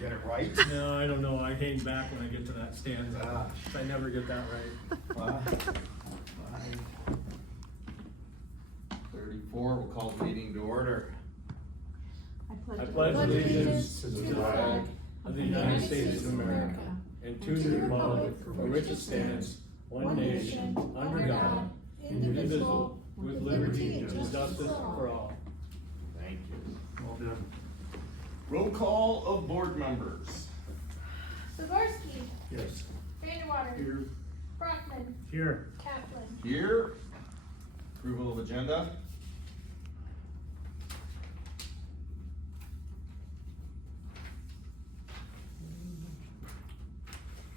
get it right? No, I don't know, I hang back when I get to that stanza, I never get that right. 5:34, we'll call the meeting to order. I pledge allegiance to the flag of the United States of America and to the republic for which it stands, one nation, under God, indivisible, with liberty and justice for all. Thank you. Well done. Roll call of board members. Saborski, Yes. Vanderwater, Here. Brockman, Here. Kaplan. Here. Approval of agenda.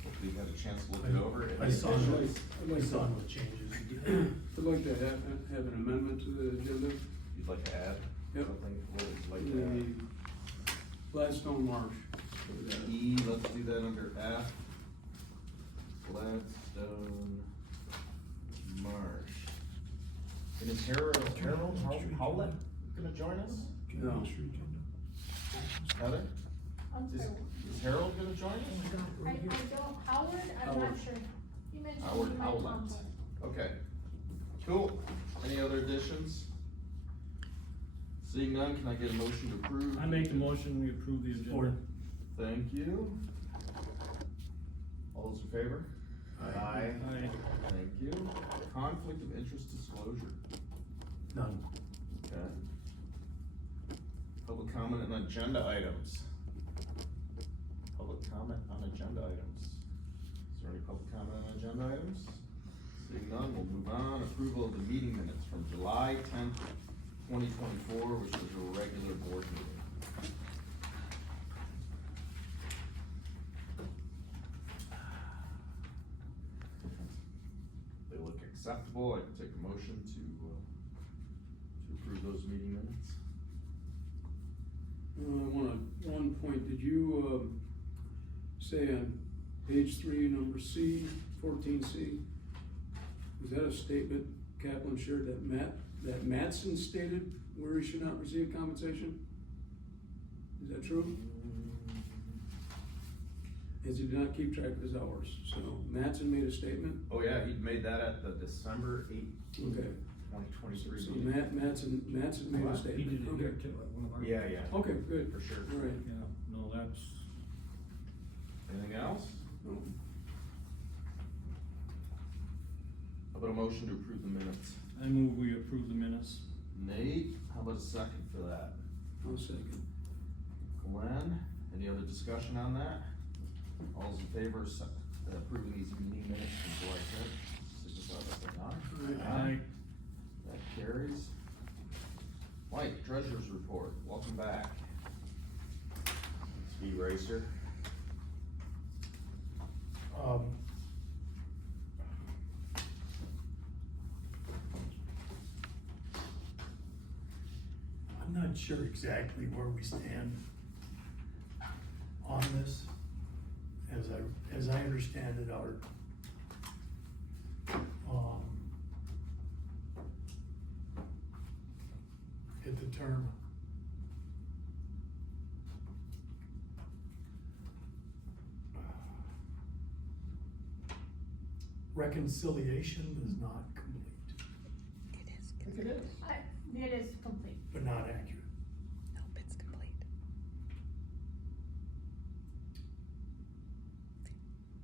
Hopefully you had a chance to look it over. I saw the changes. I'd like to have an amendment to the agenda, You'd like to add Yep. something? What would you like to add? the Gladstone Marsh. E, let's do that under F. Gladstone Marsh. And is Harold Howlett gonna join us? No. Heather? I'm Is, sorry. is Harold gonna join us? I don't, Howard, I'm not Howard. sure. You mentioned Howard he might Howlett. come, but Okay, cool. Any other additions? Seeing none, can I get a motion to approve? I make the motion, we approve the agenda. Thank you. All those in favor? Aye. Aye. Thank you. Conflict of interest disclosure. None. Okay. Public comment on agenda items. Public comment on agenda items. Is there any public comment on agenda items? Seeing none, we'll move on. Approval of the meeting minutes from July 10th, 2024, which was a regular board meeting. They look acceptable. I can take a motion to approve those meeting minutes. One point, did you, say on page 3, number C, 14C, is that a statement Kaplan shared that Mattson stated where he should not receive compensation? Is that true? As he did not keep track of his hours, so Mattson made a statement? Oh yeah, he made that at the December 18th, Okay. 2023 So meeting. Mattson made a He statement, did it okay. here too, at one of our. Yeah, yeah, Okay, good, for sure. all right. Yeah, no, that's, Anything else? No. How about a motion to approve the minutes? I move we approve the minutes. Nate, how about a second for that? I'll second. Glenn, any other discussion on that? All's in favor of approving these meeting minutes from July 10th, signify by saying aye. That carries. Mike, treasurer's report, welcome back. Speed racer. I'm not sure exactly where we stand on this. As I understand it, our, hit the term. Reconciliation is not complete, it is complete. but not accurate. Nope, it's complete.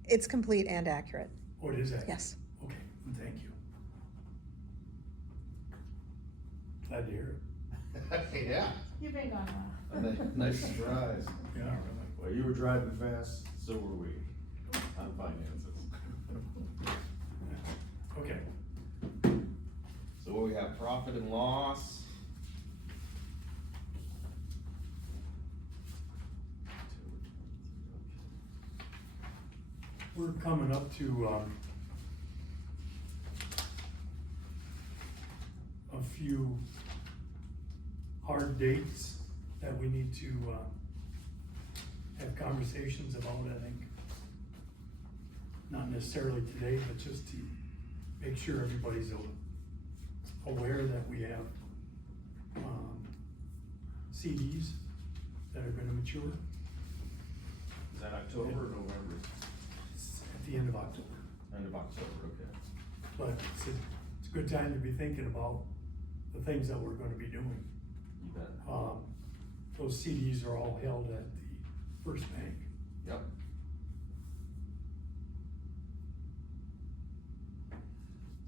It's complete and accurate, Oh, it is accurate? yes. Okay, thank you. Glad to hear it. Yeah. You've been gone a while. Nice surprise. Yeah, really. Well, you were driving fast, so were we, on finances. Okay, So what we have, profit and loss. we're coming up to, a few hard dates that we need to, have conversations about, I think. Not necessarily today, but just to make sure everybody's aware that we have, CDs that are gonna mature. October or November? It's at the end of October. End of October, okay. But it's a good time to be thinking about the things that we're gonna be doing. You bet. Those CDs are all held at the First Bank. Yep.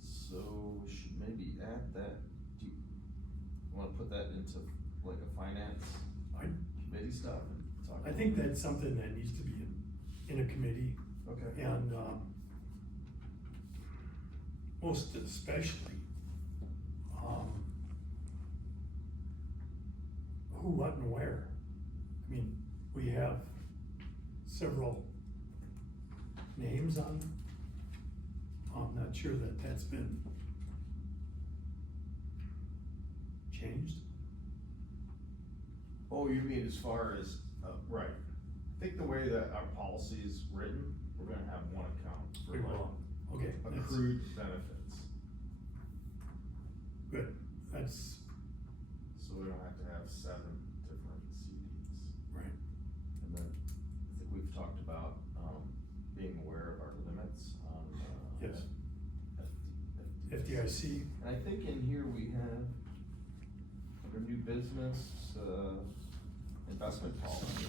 So we should maybe add that, do you wanna put that into like a finance committee stuff and talk? I think that's something that needs to be in a committee, Okay. and, most especially, who, what, and where. I mean, we have several names on, I'm not sure that that's been changed. Oh, you mean as far as, right, I think the way that our policy is written, we're gonna have one account for We will. Okay, like that's accrued benefits. good, that's So we don't have to have 7 different CDs. right. And then, I think we've talked about, being aware of our limits on, Yes. FDIC. FDIC, And I think in here we have, under new business, investment policy.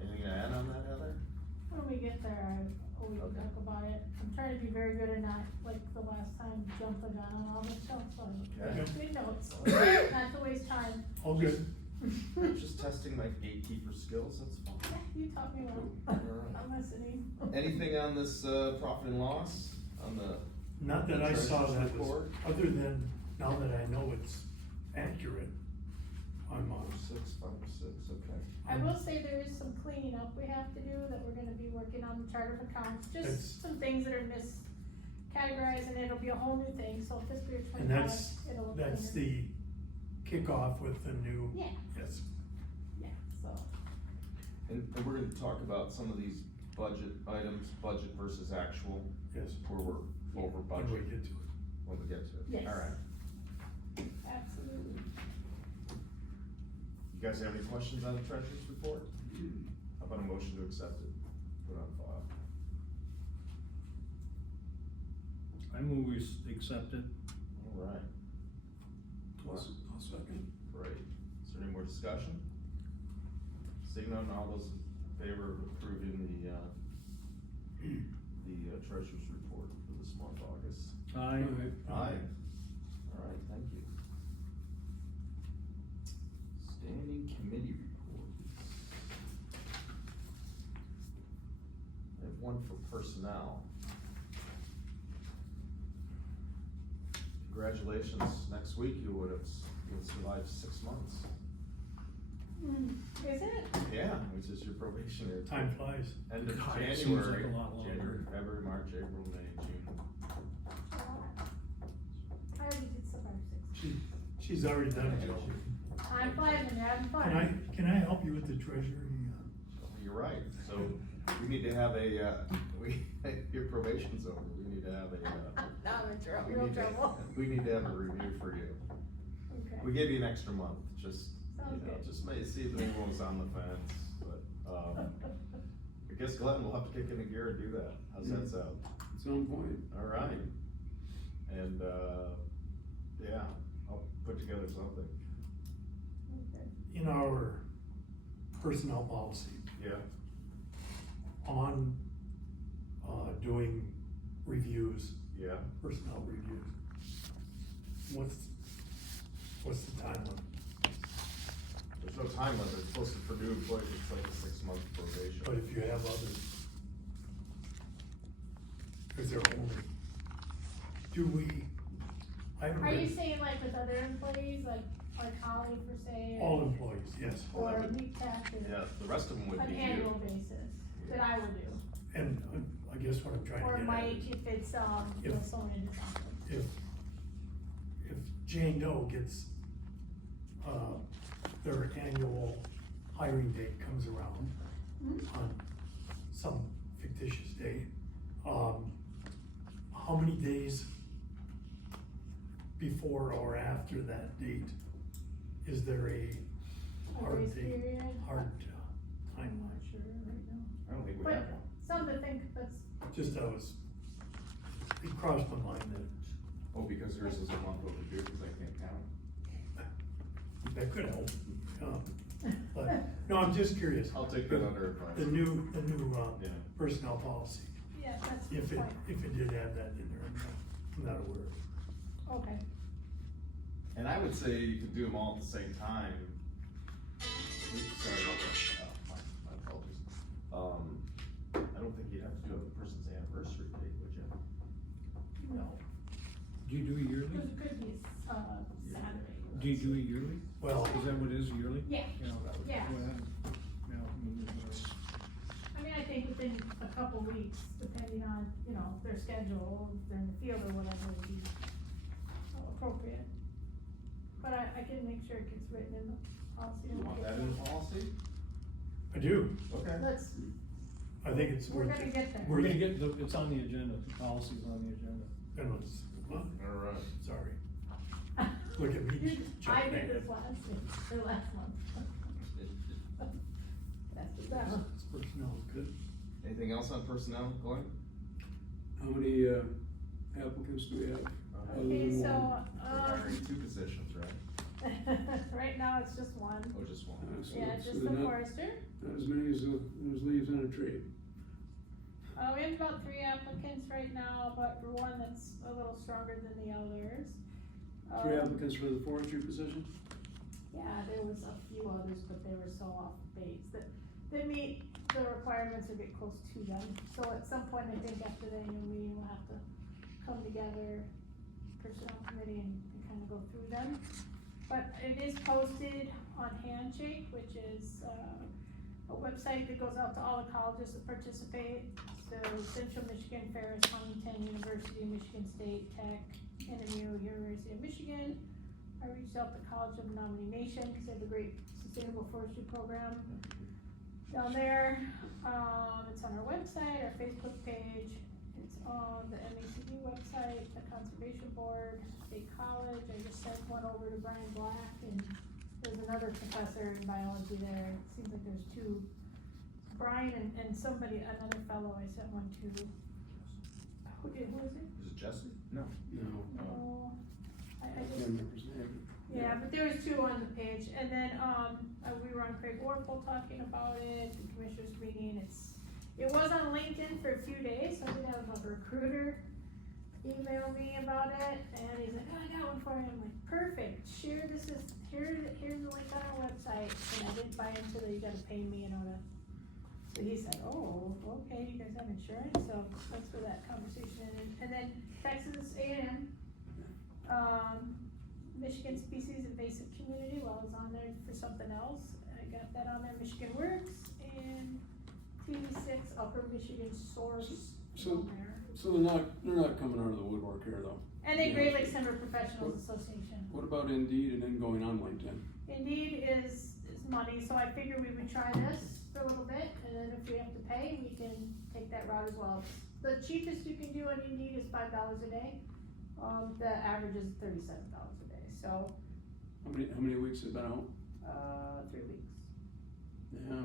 Anything to add on that, Heather? When we get there, we can Okay. talk about it. I'm trying to be very good and not, like the last time, jump the gun on all this stuff, so. Okay. Good notes, not to waste time. all good. Just testing my gatekeeper skills, that's fine. Yeah, you taught me well. Alright. I'm listening. Anything on this, profit and loss, on the, Not that I saw Treasurer's that, was- report? other than now that I know it's accurate, I'm, 656, okay. I will say there is some cleaning up we have to do, that we're gonna be working on the chart of accounts, That's- just some things that are miscategorized, and it'll be a whole new thing, so fiscal year and 25, that's, it'll look that's cleaner. the kickoff with the new, Yeah, yes, yeah, so, And we're gonna talk about some of these budget items, budget versus actual, yes, where we're over when we budget get to it. when we get to it. Yes. Alright. absolutely. You guys have any questions on the treasurer's report? How about a motion to accept it, put on file? I move we accept it. Alright, I'll second. great. Is there any more discussion? Seeing none, all those in favor of approving the treasurer's report for this month, August? Aye. Aye. Alright, thank you. Standing committee reports. I have one for personnel. Congratulations, next week you'll survive 6 months. Is it? Yeah, which is your probationary. Time flies. End of God, it seems January, like a lot longer. January, February, March, April, May, June. I already did survive 6. She's already done it, Joe. I'm fine, and having fun. Can I help you with the treasury? You're right, so we need to have a, your probation's over, we need to have a, Now I'm in trouble, we real need to, trouble. we need to have a review for you. Okay. We gave you an extra month, just, Sounds good. just may see if anyone was on the fence, but, I guess Glenn will have to kick into gear and do that, how's that sound? It's on point. Alright, and, yeah, I'll put together something, Okay. In our personnel policy, yeah, on, doing reviews, yeah. personnel reviews, what's the time limit? There's no time limit, it's supposed to, for new employees, it's like a 6-month probation. But if you have others, cause they're only, do we, I haven't Are you read, saying like with other employees, like Holly per se? all employees, yes, Or Well, that would- meet tech and Yeah, the rest of them would an be you. annual basis, that I will do, and I guess what I'm trying to or get at Mike is, if it's, If- with someone in his office. if Jane Doe gets, their annual hiring date comes around on some fictitious date, how many days before or after that date is there a A hard grace date, period? hard I'm timeline? not sure. just that was, it crossed my mind that Oh, because yours is a month overdue, because I can't count. that could help. But, no, I'm just curious. I'll take that under advice. The new, Yeah. personnel policy, Yeah, that's the if it, point. if it did have that in there, I'm not aware of it. Okay, And I would say you could do them all at the same time. Oops, sorry about that. My apologies. I don't think you'd have to do a person's anniversary date, would you? no, Do you do it yearly? because it could be, Saturday. Do you do it yearly? Well, Is that what it is, yearly? Yeah, You know, that would- Yeah. well, you know, I mean, I mean, I think within a couple weeks, depending on, you know, their schedule, if they're in the field or whatever, would be appropriate. But I can make sure it gets written in the policy. You want that in the policy? I do, Okay. Let's, I think it's we're worth gonna it. get there. We're gonna get, it's on the agenda, the policy's on the agenda. And it's, well, Alright. sorry, look at me You- I jumping did in. this last month. That's the best. This personnel is good. Anything else on personnel, Glenn? How many, applicants do we have? Other Okay, than so, one? We're hiring 2 positions, right? right now it's just one. Oh, just one. So- Yeah, so just the not- forester. Not as many as leaves on a tree. We have about 3 applicants right now, but for one that's a little stronger than the others. 3 Um, applicants for the forestry position? Yeah, there was a few others, but they were so off base that they meet the requirements or get close to them. So at some point, I think after the annual meeting, we'll have to come together, personnel committee, and kind of go through them. But it is posted on Handshake, which is, a website that goes out to all the colleges that participate. So Central Michigan, Ferris, Huntington University, Michigan State, Tech, NMU, University of Michigan. I reached out to College of Nomination, because they have a great sustainable forestry program down there. It's on our website, our Facebook page, it's on the MACD website, the Conservation Board, State College. I just sent one over to Brian Black, and there's another professor in biology there. It seems like there's 2, Brian and somebody, another fellow I sent one to. Who is it? Is it Jesse? No. No. No, I Can't just. remember his name. Yeah, but there was 2 on the page, and then, we were on Craig Warple talking about it, the commissioners meeting, it was on LinkedIn for a few days, so I did have a recruiter email me about it, and he's like, oh, I got one for you, I'm like, perfect, here's the link on our website, and I didn't buy into the, you gotta pay me, you know, so he said, oh, okay, you guys have insurance, so that's where that conversation ended, and then Texas A&M, Michigan Species Invasive Community, well, I was on there for something else, I got that on there, Michigan Works, and TV6 Upper Michigan Source So- on there. So they're not coming out of the woodwork here though. And then Yeah. Great Lakes Timber Professionals Association. What about Indeed and then going on LinkedIn? Indeed is money, so I figured we would try this for a little bit, and then if we have to pay, we can take that route as well. The cheapest you can do on Indeed is $5 a day, the average is $37 a day, so, How many weeks has it been out? 3 weeks. Yeah,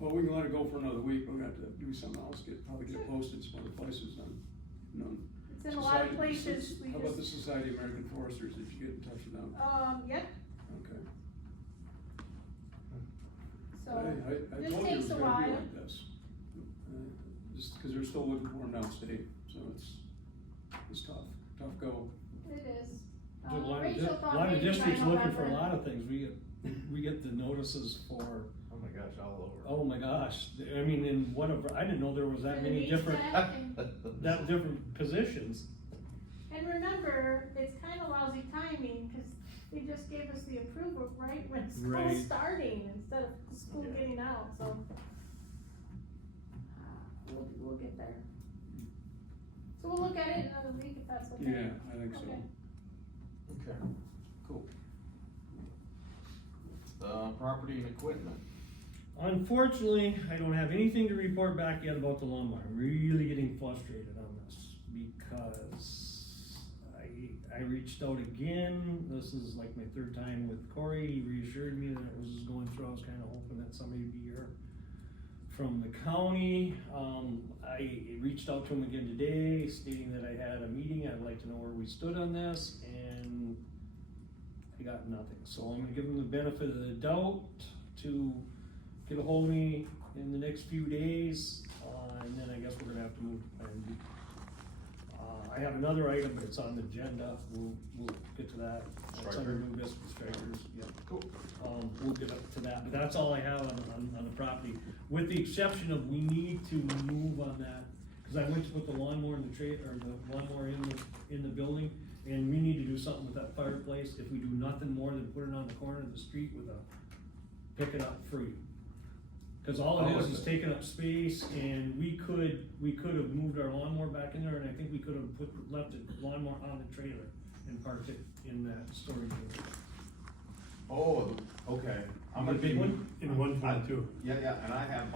well, we can let it go for another week, we're gonna have to do something else, probably get it posted some other places then. It's in a lot of places, we How about the just, Society of American Foresters, did you get in touch with them? yep, Okay. so, I this told you it takes was a gonna be while. like this. Just cause they're still looking for them downstate, so it's tough go. it is. A lot Rachel of, thought lot of maybe by districts looking for a November. lot of things, we get the notices for, Oh my gosh, all over. oh my gosh, I mean, in one of, I didn't know there was that For the many needs different, tech and- that different positions. And remember, it's kinda lousy timing, cause they just gave us the approval right when Right. school's starting, instead of school Yeah. getting out, so. We'll get there. So we'll look at it another week if that's okay. Yeah, I think so. Okay. Okay. Cool. Property and equipment. Unfortunately, I don't have anything to report back yet about the lawnmower. I'm really getting frustrated on this because I reached out again. This is like my 3rd time with Corey. He reassured me that it was going through. I was kind of hoping that somebody would be here from the county. I reached out to him again today, stating that I had a meeting, I'd like to know where we stood on this, and I got nothing. So I'm gonna give him the benefit of the doubt to get a hold of me in the next few days, and then I guess we're gonna have to move to plan B. I have another item, but it's on the agenda, we'll get to that. It's under new business strikers, yep. Cool. We'll get up to that, but that's all I have on the property, with the exception of we need to move on that. Cause I went to put the lawnmower in the or the lawnmower in the building, and we need to do something with that fireplace, if we do nothing more than put it on the corner of the street with a pick it up free. Cause all it is taking up space, and we could have moved our lawnmower back in there, and I think we could have left the lawnmower on the trailer and parked it in that storage unit. Oh, okay. I'm The gonna big one? In 1.2. Yeah, and I have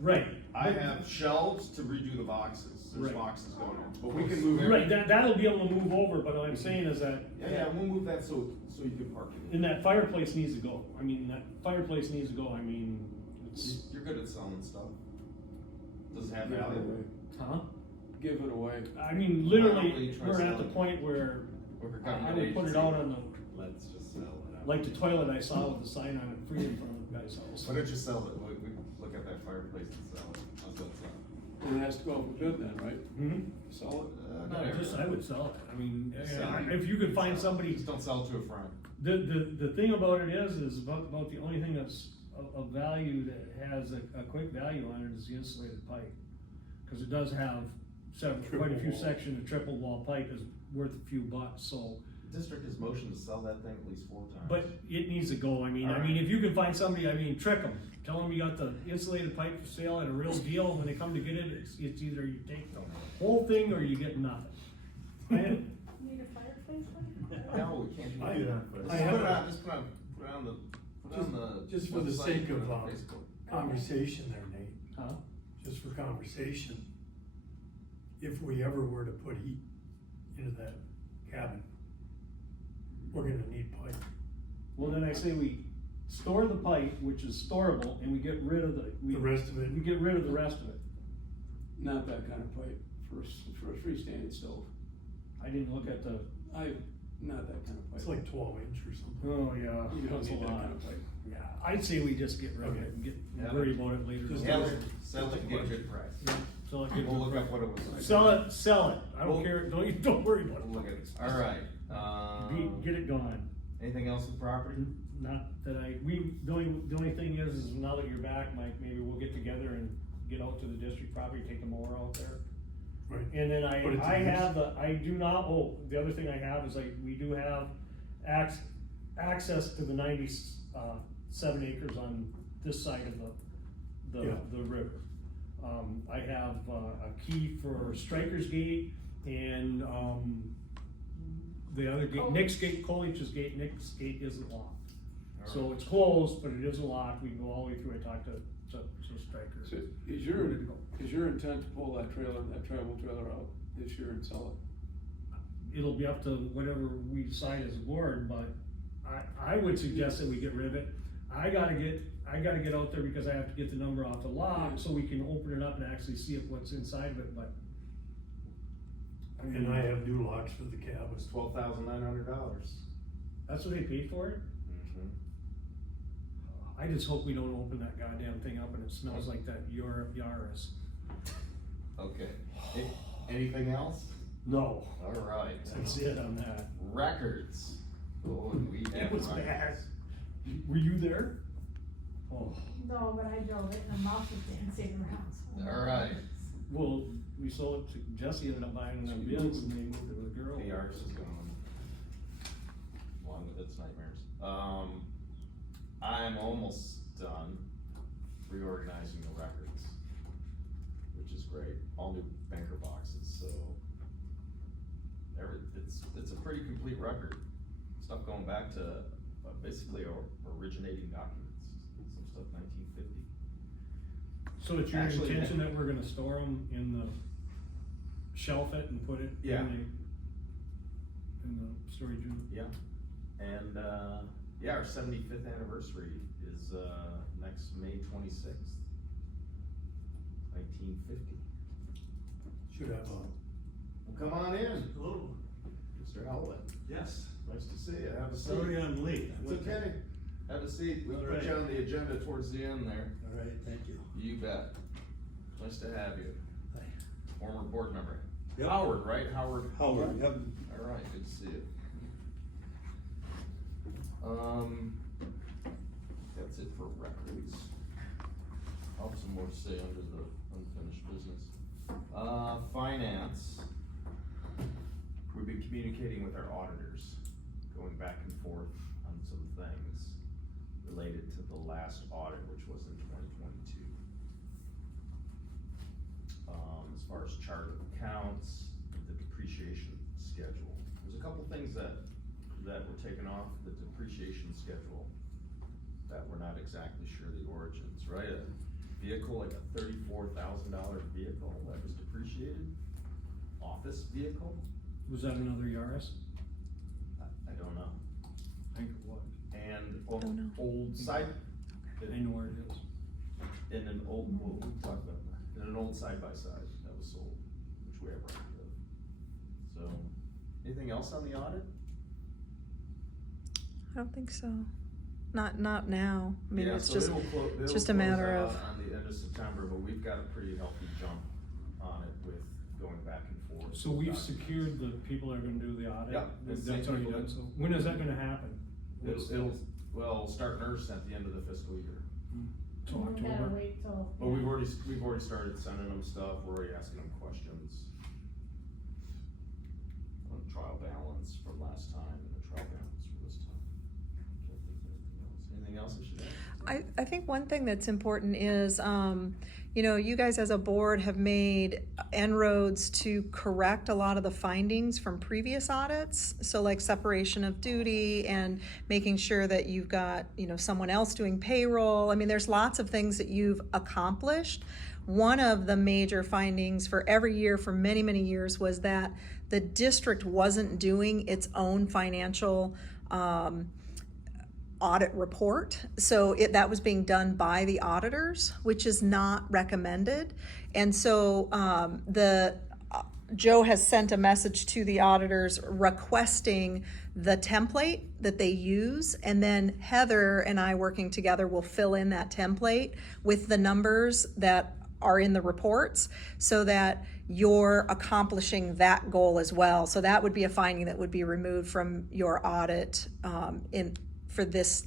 Right. I have shelves to redo the boxes, there's Right. boxes going in, but we can move Right, everything. that'll be able to move over, but what I'm saying is that. Yeah, we'll move that so you can park it. And that fireplace needs to go, I mean, that fireplace needs to go, I mean, it's, You're good at selling stuff. Does it have Give it value? away. huh? Give it away. I mean, Why don't literally, we try we're at the selling it? point where We're a I government would put it agency. out on the, Let's just sell it. like the toilet I saw with the sign on it, free in front of the guy's house. Why don't you sell it? We look at that fireplace and sell it. How's that sound? And it has to go up a bid then, right? Hmm? Sell it? Not Just, I would sell it, I mean, Sell it. if you could find somebody, Just don't sell it to a friend. the thing about it is about the only thing that's of value that has a quick value on it is the insulated pipe. Cause it does have quite a few Triple wall. sections, of triple wall pipe is worth a few bucks, so. The district has motioned to sell that thing at least 4 times. But it needs to go, I mean, if you can find somebody, I mean, trick them, tell them you got the insulated pipe for sale at a real deal, when they come to get it, it's either you take the whole thing or you get nothing. And Need a fireplace one? No, we can't do I- that. I have a- Just put on the Just for the website, sake put it of, on Facebook. conversation there, Nate, Huh? just for conversation. If we ever were to put heat into that cabin, we're gonna need pipe. Well, then I say we store the pipe, which is storable, and we get rid of The rest of it, we get rid of the rest of it. Not that kind of pipe for a freestanding stove. I didn't look at the, Not that kind of pipe. it's like 12-inch or something. oh, yeah, You don't that's a need that lot. kind of pipe. Yeah, I'd say we just get rid of it and Yeah. worry about it later. Just Sell it, sell it and get a good price. Yeah, sell it, get We'll good look price. up what it was. Sell it, I don't We'll- care, don't worry about it. We'll look at it. All right. Get it gone. Anything else with property? Not that the only thing is now that you're back, Mike, maybe we'll get together and get out to the district property, take a mower out there. Right. And then Put it to use. the other thing I have is we do have access to the 97 acres on this side of Yeah. the river. I have a key for Striker's Gate and, the other gate, Nick's Gate, Coolidge's Gate, Nick's Gate isn't locked. So it's closed, but it isn't locked, we can go all the way through, I talked to Striker. So is Ready to go. your intent to pull that travel trailer out this year and sell it? It'll be up to whatever we decide as a board, but I would suggest that we get rid of it. I gotta get out there because I have to get the number off the lock, so we can open it up and actually see what's inside of it, but. And I have new locks for the It cabin. was $12,900. That's what they paid for it? I just hope we don't open that goddamn thing up and it smells like that Yaris. Okay. Anything else? No, All right. that's it on that. Records. Oh, we have. It was records. bad. Were you there? Oh, No, but I drove it and the mouse was dancing around. So. All right. well, we sold it to, Jesse ended up buying them bids and they moved it with a girl. The arts is gone. Along with its nightmares. I'm almost done reorganizing the records, which is great. All new banker boxes, so it's a pretty complete record. Stuff going back to basically originating documents, some stuff 1950. So it's your Actually, intention that we're gonna store them in the, shelf it and put it Yeah. in the storage unit? Yeah, and, yeah, our 75th anniversary is, next May 26th. 1950. Should have Well, come on in, Hello. Mr. Howlett. Yes. Nice to see you. Have a seat. Sorry I'm late. It's okay. Have a seat. We All put you right. on the agenda towards the end there. All right, thank you. You bet. Nice to have you. Hi. Former board member. Yep. Howard, right? Howard. Howard, yep. All right, good to see you. That's it for records. I'll have some more to say under the unfinished business. Finance. We've been communicating with our auditors, going back and forth on some things related to the last audit, which was in 2022. As far as chart of accounts, the depreciation schedule. There's a couple things that were taken off the depreciation schedule that we're not exactly sure the origins, right? A vehicle, like a $34,000 vehicle that was depreciated, office vehicle, Was that another Yaris? I don't know. I think it was. And Don't know. old side, I know where it is. in an old, we'll talk about that, in an old side-by-side that was sold, which we have record of. So, anything else on the audit? I don't think so. Not now. I mean, Yeah, it's so just, it'll just a close matter out of, on the end of September, but we've got a pretty healthy jump on it with going back and forth. So we've secured the people that are gonna do the audit? Yep, it's the That's same already people done, that- so when is that gonna happen? It'll start nurse at the end of the fiscal year. So And we gotta October? wait till. But we've already started sending them stuff, we're already asking them questions. On trial balance from last time and the trial balance from this time. Can't think of anything else. Anything else I should add? I think one thing that's important is, you know, you guys as a board have made inroads to correct a lot of the findings from previous audits. So like separation of duty and making sure that you've got, you know, someone else doing payroll. I mean, there's lots of things that you've accomplished. One of the major findings for every year for many, many years was that the district wasn't doing its own financial, audit report. So that was being done by the auditors, which is not recommended. And so Joe has sent a message to the auditors requesting the template that they use, and then Heather and I working together will fill in that template with the numbers that are in the reports so that you're accomplishing that goal as well. So that would be a finding that would be removed from your audit for this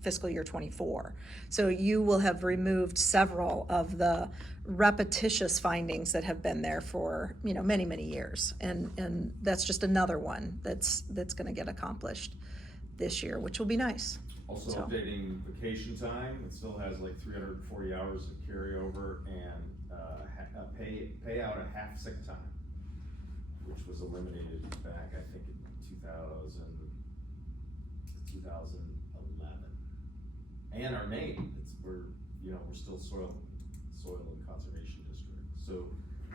fiscal year 24. So you will have removed several of the repetitious findings that have been there for, you know, many, many years. And that's just another one that's gonna get accomplished this year, which will be nice. Also So. updating vacation time, it still has like 340 hours of carryover and payout at half sick time, which was eliminated back, I think, in 2011. And our name, we're still soil and conservation district. So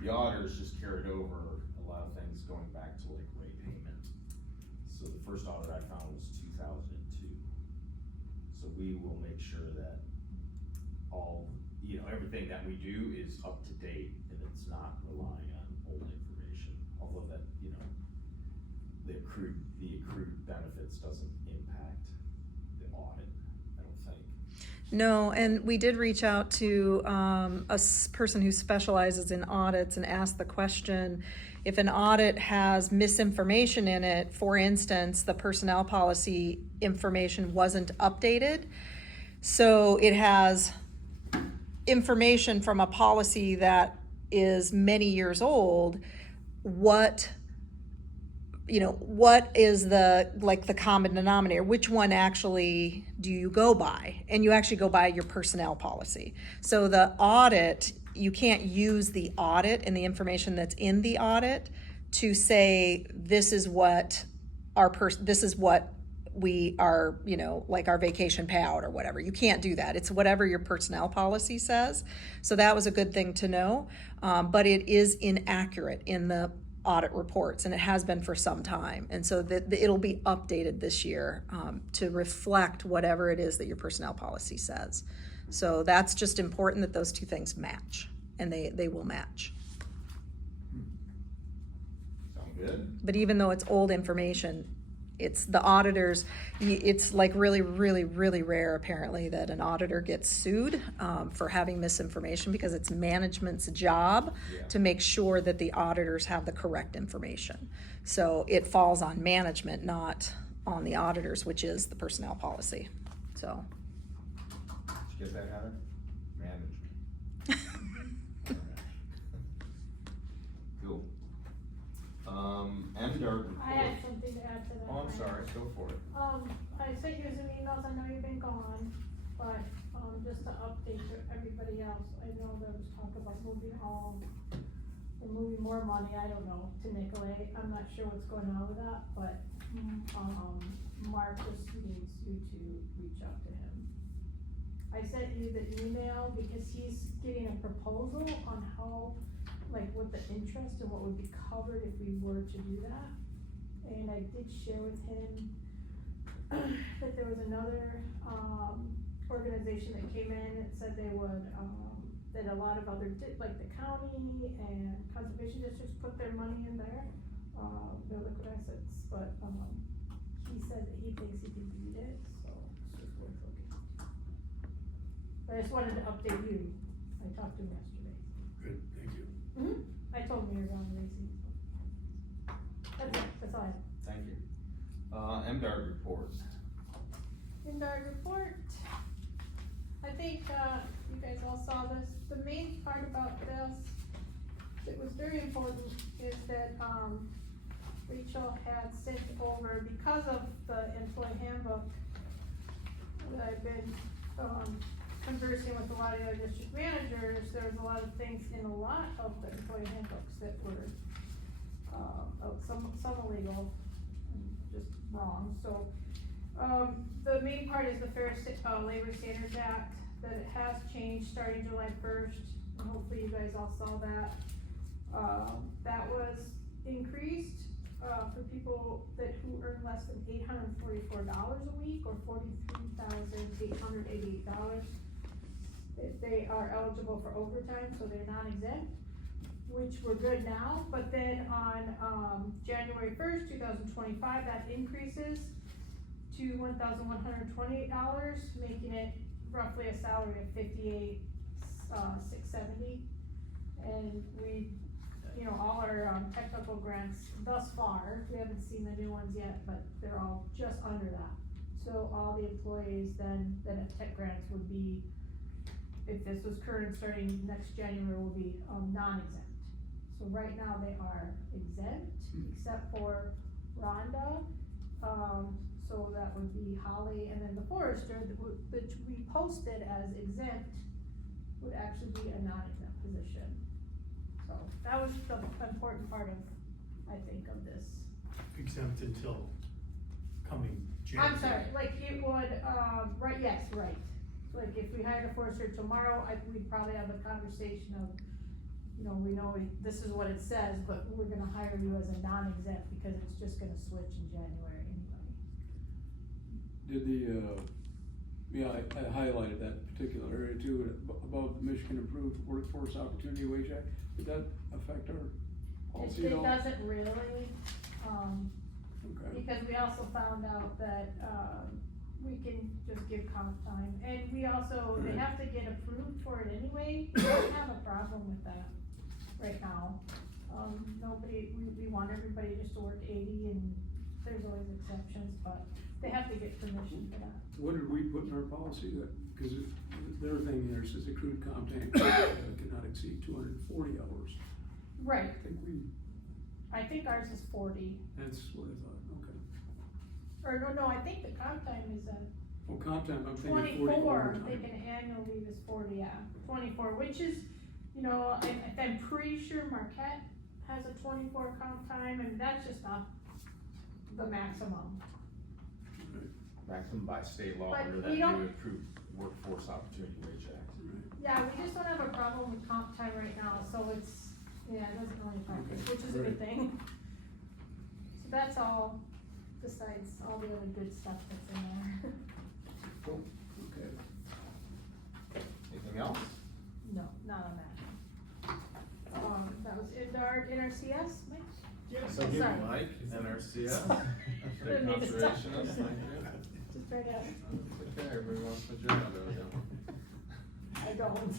the auditors just carried over a lot of things going back to like rate payment. So the first audit I found was 2002. So we will make sure that everything that we do is up to date and it's not relying on old information. Although that, the accrued benefits doesn't impact the audit, I don't think. No, and we did reach out to person who specializes in audits and asked the question, if an audit has misinformation in it, for instance, the personnel policy information wasn't updated, so it has information from a policy that is many years old, what is the common denominator? Which one actually do you go by? And you actually go by your personnel policy. So the audit, you can't use the audit and the information that's in the audit to say, this is what we are, like our vacation payout or whatever. You can't do that. It's whatever your personnel policy says. So that was a good thing to know. But it is inaccurate in the audit reports, and it has been for some time. And so it'll be updated this year to reflect whatever it is that your personnel policy says. So that's just important that those two things match. and they will match. Sound good? But even though it's old information, it's the auditors, it's like really, really, really rare apparently that an auditor gets sued for having misinformation, because it's management's job Yeah. to make sure that the auditors have the correct information. So it falls on management, not on the auditors, which is the personnel policy, so. Did you get that, Heather? Management. Cool. MDR report. I had something to add to that. Oh, I'm Mike. sorry, go for it. I sent you some emails, I know you've been gone, but, just to update to everybody else, I know there was talk about moving more money, I don't know, to Nicolay. I'm not sure what's going on with that, but, Marcus needs you to reach out to him. I sent you the email because he's getting a proposal on how, like, what the interest and what would be covered if we were to do that. And I did share with him that there was another, organization that came in and said they would, that a lot of other, like the county and conservation districts put their money in there, their liquid assets, but, he said that he thinks he can beat it, so it's just worth looking into. But I just wanted to update you, I talked to him yesterday. Good, thank you. I told him you were going racing. That's it, that's all I have. Thank you. MDR report. In our report, I think, you guys all saw this, the main part about this, that was very important, is that, Rachel had sent over, because of the employee handbook, that I've been, conversing with a lot of other district managers, there was a lot of things in a lot of the employee handbooks that were, some illegal, and just wrong, so, the main part is the Fair Labor Standards Act, that it has changed starting July 1st, and hopefully you guys all saw that. That was increased, for people who earn less than $844 a week, or $43,888. If they are eligible for overtime, so they're non-exempt, which we're good now, but then on, January 1st, 2025, that increases to $1,128, making it roughly a salary of $58,670. And we, all our, technical grants thus far, we haven't seen the new ones yet, but they're all just under that. So all the employees then, that have tech grants would be, if this was current starting next January, will be, non-exempt. So right now they are exempt, except for Rhonda, so that would be Holly, and then the forester, which we posted as exempt, would actually be a non-exempt position. So that was the important part of, I think, of this. Exempt until coming January. I'm sorry, like it would, right, yes, right. Like if we hired a forester tomorrow, we'd probably have a conversation of, we know this is what it says, but we're gonna hire you as a non-exempt because it's just gonna switch in January anyway. Did I highlighted that particular area too, about the Michigan Improved Workforce Opportunity Wage Act. Did that affect our policy at all? It doesn't really, Okay. because we also found out that, we can just give comp time, and we also, they have to get approved for it anyway. We don't have a problem with that right now. We want everybody just to work 80, and there's always exceptions, but they have to get permission for that. What did we put in our policy that, cause their thing there says accrued comp time cannot exceed 240 hours. Right, I think I think ours is 40, that's what I thought, okay. or no, I think the comp time is Well, comp time, I'm thinking 40 24, I'm overtime. thinking annual leave is 40, yeah, 24, which is, I'm pretty sure Marquette has a 24 comp time, and that's just not the maximum. Maximum by state law But under we that new don't- Improved Workforce Opportunity Wage Act. Right. Yeah, we just don't have a problem with comp time right now, so it doesn't really affect us, Okay, which is a good great. thing. So that's all, besides all the other good stuff that's in there. Cool. Okay. Anything else? No, not on that. So Oh, give sorry. Mike, NRCS. Didn't mean to stop. Conservationist, thank you. Just try to, Okay, everybody wants to adjourn, I don't.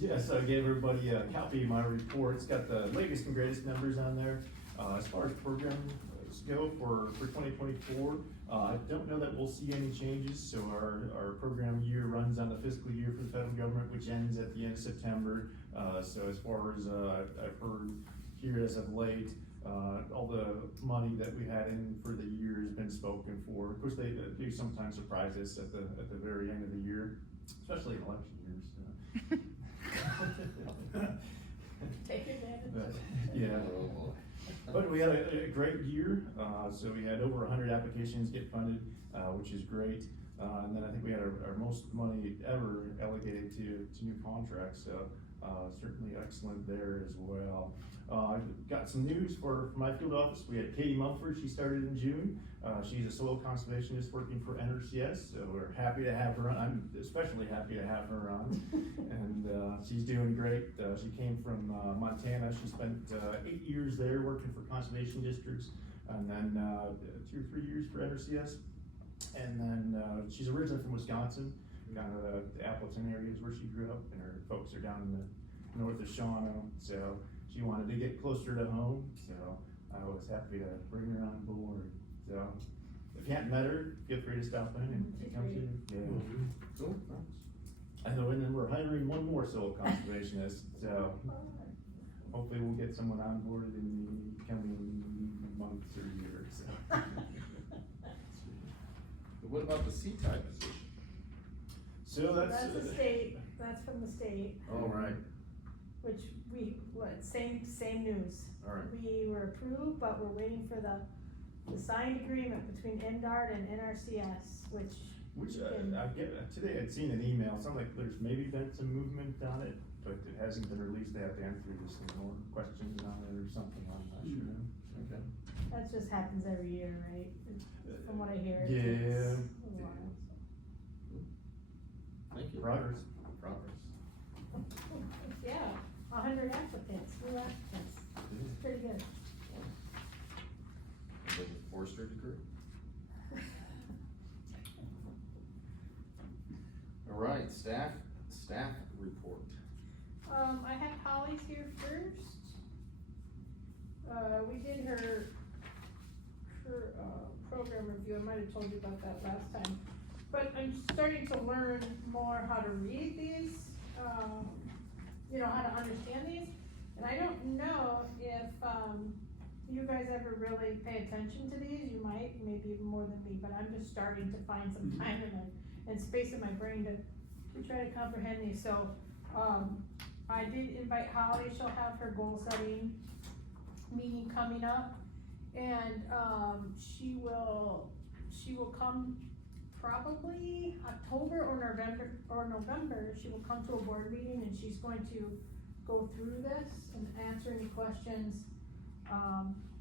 Yes, I gave everybody a copy of my report. It's got the latest and greatest numbers on there. As far as programs go for 2024, I don't know that we'll see any changes. So our program year runs on the fiscal year for the federal government, which ends at the end of September. So as far as I've heard here as of late, all the money that we had in for the year has been spoken for. Of course, they do sometimes surprise us at the very end of the year, especially in election years. So. Take advantage. But, yeah. Oh, boy. But we had a great year, so we had over 100 applications get funded, which is great. And then I think we had our most money ever allocated to new contracts, so certainly excellent there as well. I got some news for my field office. We had Katie Mumford, she started in June. She's a soil conservationist working for NRCS, so we're happy to have her on. I'm especially happy to have her on. And she's doing great. She came from Montana. She spent 8 years there working for conservation districts, and then 2 or 3 years for NRCS. And then she's originally from Wisconsin, kind of the Appleton area is where she grew up, and her folks are down in the north of Shawano. So she wanted to get closer to home, so I was happy to bring her on board. So if you haven't met her, feel free to stop in and come to. Yeah. Cool. I know, and then we're hiring one more soil conservationist, so hopefully we'll get someone on board in the coming months or years. So. But what about the C-type position? So that's. That's the state, that's from the state, Oh, right, which same news. all right. We were approved, but we're waiting for the signed agreement between NDART and NRCS, which. Which today I'd seen an email, sounded like there's maybe been some movement on it, but it hasn't been released. They have to answer just some more questions on it or something, I'm not sure. Okay. That just happens every year, right? From what I hear. it Yeah. takes a while. Thank you. Progress. Progress. Yeah, 100 applicants, new applicants, it's pretty good. With a forestry degree? All right, staff report. I have Holly's here first. We did her program review, I might have told you about that last time. But I'm starting to learn more how to read these, how to understand these. And I don't know if, you guys ever really pay attention to these, you might, maybe even more than me, but I'm just starting to find some time and space in my brain to try to comprehend these. So, I did invite Holly, she'll have her goal setting meeting coming up. And, she will come probably October or November, she will come to a board meeting and she's going to go through this and answer any questions,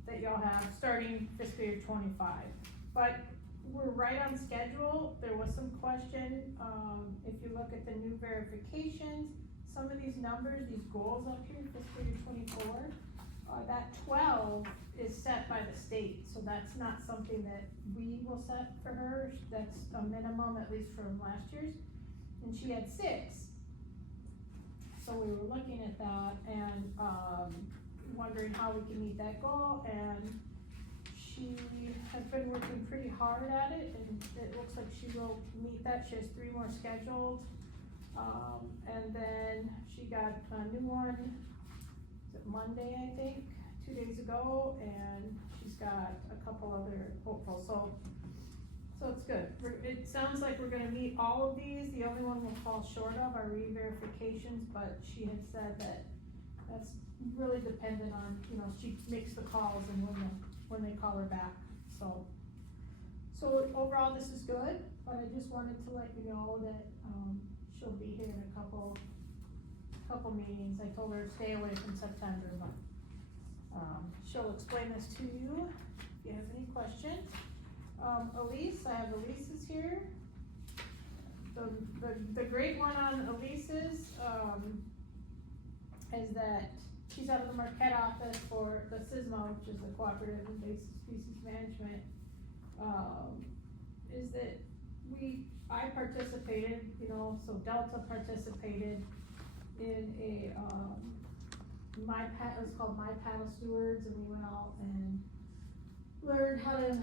that y'all have, starting fiscal year 25. But we're right on schedule. There was some question, if you look at the new verifications, some of these numbers, these goals up here, fiscal year 24, that 12 is set by the state, so that's not something that we will set for her. That's a minimum, at least from last year's, and she had 6. So we were looking at that and, wondering how we can meet that goal, and she has been working pretty hard at it, and it looks like she will meet that. She has 3 more scheduled, and then she got a new one, is it Monday, I think, 2 days ago, and she's got a couple other hopefuls, so it's good. It sounds like we're gonna meet all of these. The only one we'll fall short of are re-verifications, but she had said that that's really dependent on, she makes the calls and when they call her back, so overall, this is good, but I just wanted to let you know that, she'll be here in a couple meetings. I told her to stay away from September, but, she'll explain this to you if you have any questions. Elise, I have Elise's here. The great one on Elise's, is that she's out of the Marquette office for the SISMA, which is the Cooperative Invasive Species Management, is that I participated, you know, so Delta participated in a, it was called My Paddle Stewards, and we went out and learned how to,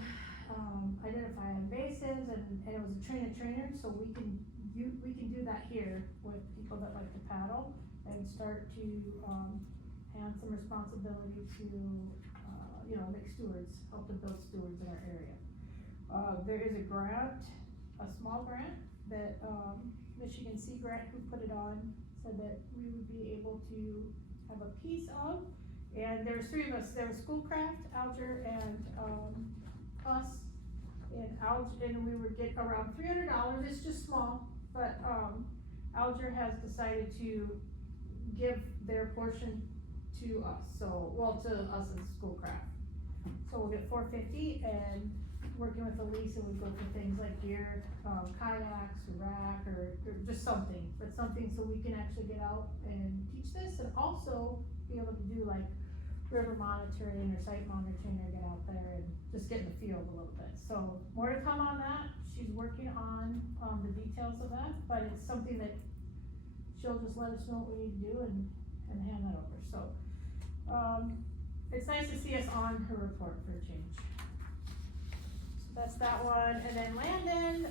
identify invasives, and it was a trainer, so we can do that here with people that like to paddle, and start to, hand some responsibility to, you know, make stewards, help to build stewards in our area. There is a grant, a small grant that, Michigan Sea Grant, who put it on, said that we would be able to have a piece of, and there's three of us, there was Schoolcraft, Alger, and, us, and we would get around $300, it's just small, but, Alger has decided to give their portion to us, to us as Schoolcraft. So we'll get $450, and working with Elise, and we go for things like gear, kayaks, or rack, or just something, but something so we can actually get out and teach this, and also be able to do like river monitoring or site monitoring, or get out there and just get in the field a little bit. So more to come on that. She's working on, the details of that, but it's something that she'll just let us know what we need to do and hand that over, so. It's nice to see us on her report for a change. So that's that one, and then Landon,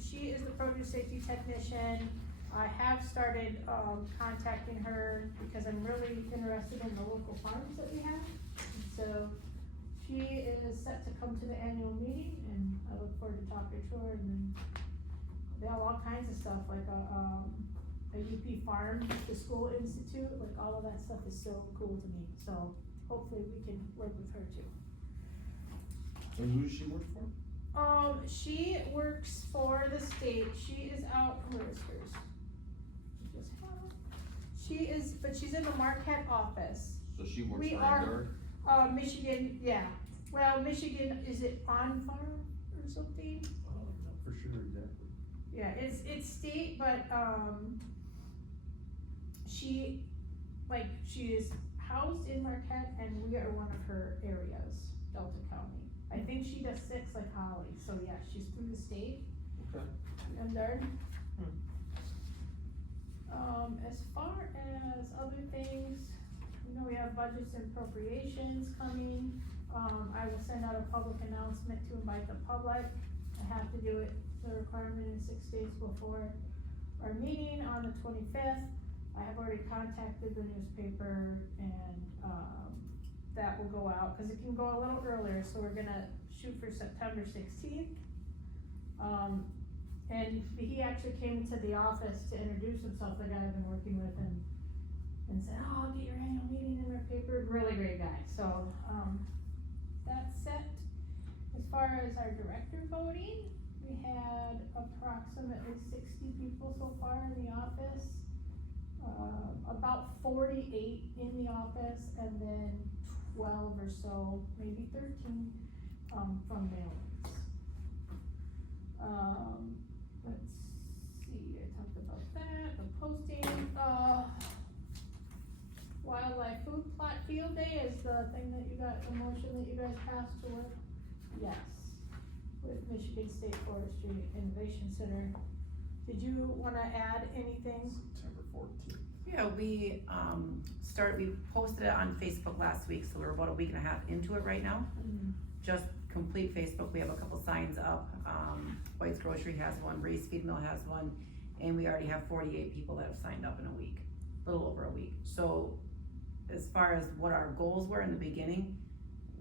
she is the produce safety technician. I have started, contacting her because I'm really interested in the local farms that we have. So she is set to come to the annual meeting, and I look forward to talking to her, and then they have all kinds of stuff, like a UP farm, the school institute, like all of that stuff is so cool to me, so hopefully we can work with her too. And who does she work for? She works for the state, she is out, where is hers? She is, but she's in the Marquette office. So she works We for are- Vanguard? Michigan, yeah, well, Michigan, is it on farm or something? Not for sure exactly. Yeah, it's state, but, she is housed in Marquette, and we are one of her areas, Delta County. I think she does 6 like Holly, so yeah, she's through the state. Okay. And then, as far as other things, you know, we have budgets and appropriations coming. I will send out a public announcement to invite the public. I have to do it, the requirement is 6 days before our meeting on the 25th. I have already contacted the newspaper, and, that will go out, cause it can go a little earlier, so we're gonna shoot for September 16th. And he actually came to the office to introduce himself, the guy I've been working with, and said, oh, I'll get your annual meeting in our paper, really great guy, so, that's set. As far as our director voting, we had approximately 60 people so far in the office. About 48 in the office, and then 12 or so, maybe 13, from mailings. Let's see, I talked about that, the posting, wildlife food plot field day is the thing that you got, the motion that you guys passed to work? Yes, with Michigan State Forestry Innovation Center. Did you wanna add anything? September 14th. Yeah, we posted it on Facebook last week, so we're about a week and a half into it right now. Just complete Facebook, we have a couple signs up, White's Grocery has one, Ray's Feed Mill has one, and we already have 48 people that have signed up in a week, a little over a week. So as far as what our goals were in the beginning,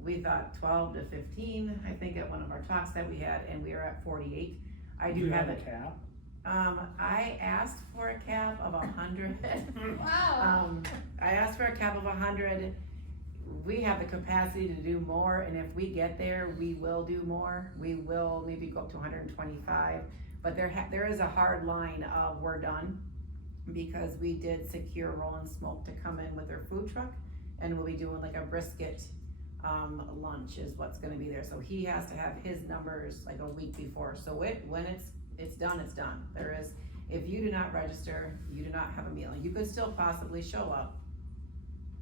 we thought 12 to 15, I think at one of our talks that we had, and we are at 48. I do have a cap? I asked for a cap of 100. Wow. I asked for a cap of 100. We have the capacity to do more, and if we get there, we will do more. We will maybe go up to 125, but there is a hard line of we're done, because we did secure Rollin' Smoke to come in with their food truck, and we'll be doing like a brisket lunch is what's gonna be there. So he has to have his numbers like a week before. So when it's done, it's done. There is, if you do not register, you do not have a meal. You could still possibly show up,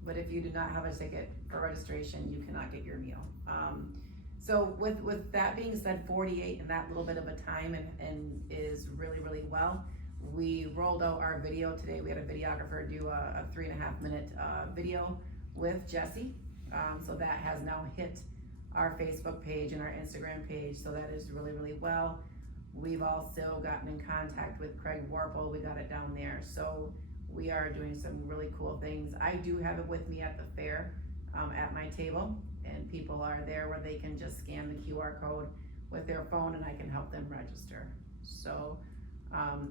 but if you do not have a ticket for registration, you cannot get your meal. So with that being said, 48 in that little bit of a time and is really, really well. We rolled out our video today. We had a videographer do a 3.5 minute video with Jesse. So that has now hit our Facebook page and our Instagram page, so that is really, really well. We've also gotten in contact with Craig Warple, we got it down there, so we are doing some really cool things. I do have it with me at the fair, at my table, and people are there where they can just scan the QR code with their phone and I can help them register. So,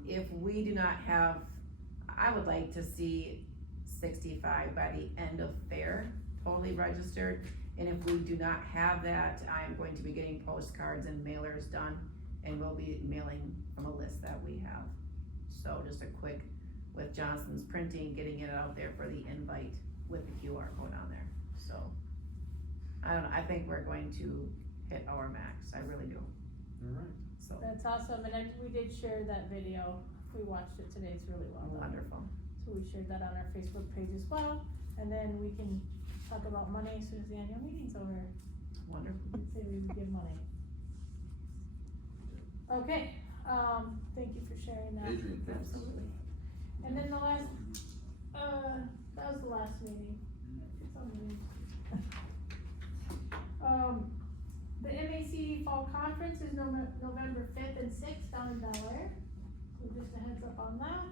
if we do not have, I would like to see 65 by the end of fair, totally registered. And if we do not have that, I'm going to be getting postcards and mailers done, and we'll be mailing from a list that we have. So just a quick, with Johnson's printing, getting it out there for the invite with the QR code on there. So, I don't know, I think we're going to hit our max, I really do, Alright. so. That's awesome, and then we did share that video, we watched it today, it's really well done. Wonderful. So we shared that on our Facebook page as well, and then we can talk about money as soon as the annual meeting's over. Wonderful. We did say we would give money. Okay, thank you for sharing that. Adrian, thanks. Absolutely. And then the last, that was the last meeting. It's on the news. The MAC Fall Conference is November 5th and 6th down in Bel Air. So just a heads up on that.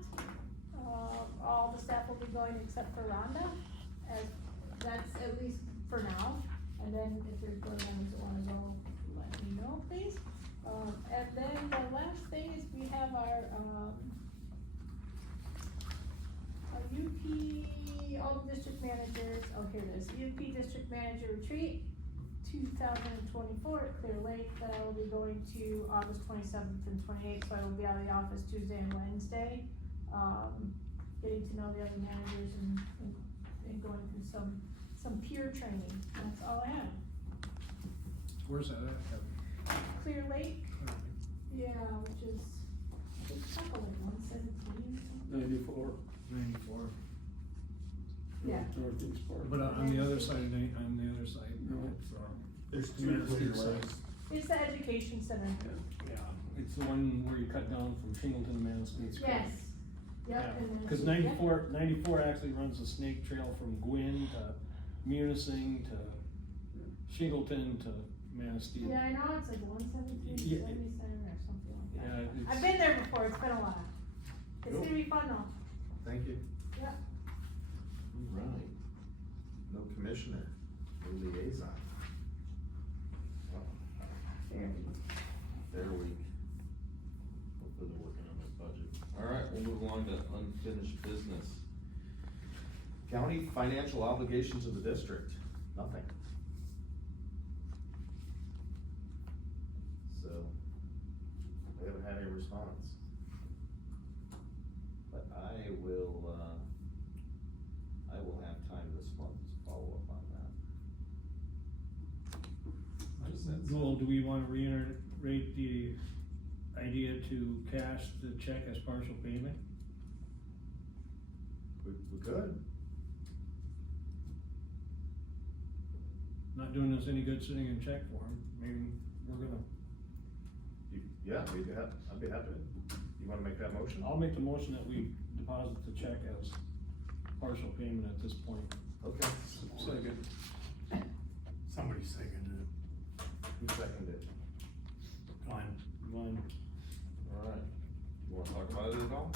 All the staff will be going except for Rhonda, as that's at least for now. And then if there's board members that wanna go, let me know, please. And then the last thing is we have our UP, all the district managers, oh, here it is, UP District Manager Retreat 2024 at Clear Lake, that I will be going to August 27th and 28th, so I will be out of the office Tuesday and Wednesday. Getting to know the other managers and going through some peer training, that's all I have. Where's that at? Clear Lake, yeah, which is, it's a couple like 117 or something. 94. 94. Yeah. Northeast part. But on the other side, on the other side, No. it's, There's the two Manistee clear side. lakes. It's the education center. Yeah, it's the one where you cut down from Shingleton to Manistee. It's Yes. Yeah, Yep. and then- cause 94 actually runs the snake trail from Gwynn to Munising to Shingleton to Manistee. Yeah, I know, it's like 117, Yeah. 77 or something like that. Yeah, it's- I've been there before, it's been a while. It's Cool. gonna be fun though. Thank you. Yeah. Alright. No commissioner, no liaison. Fair week. Hopefully they're working on their budget. Alright, we'll move along to unfinished business. County financial obligations of the district, nothing. So, we haven't had any response. But I will have time this month to follow up on that. Just that- Joel, do we wanna reiterate the idea to cash the check as partial payment? We could. Not doing us any good sitting in check form, maybe we're gonna, Yeah, I'd be happy to. You wanna make that motion? I'll make the motion that we deposit the check as partial payment at this point. Okay. Second. Somebody seconded it. Who seconded it? Glenn. Glenn, Alright. You wanna talk about it at all?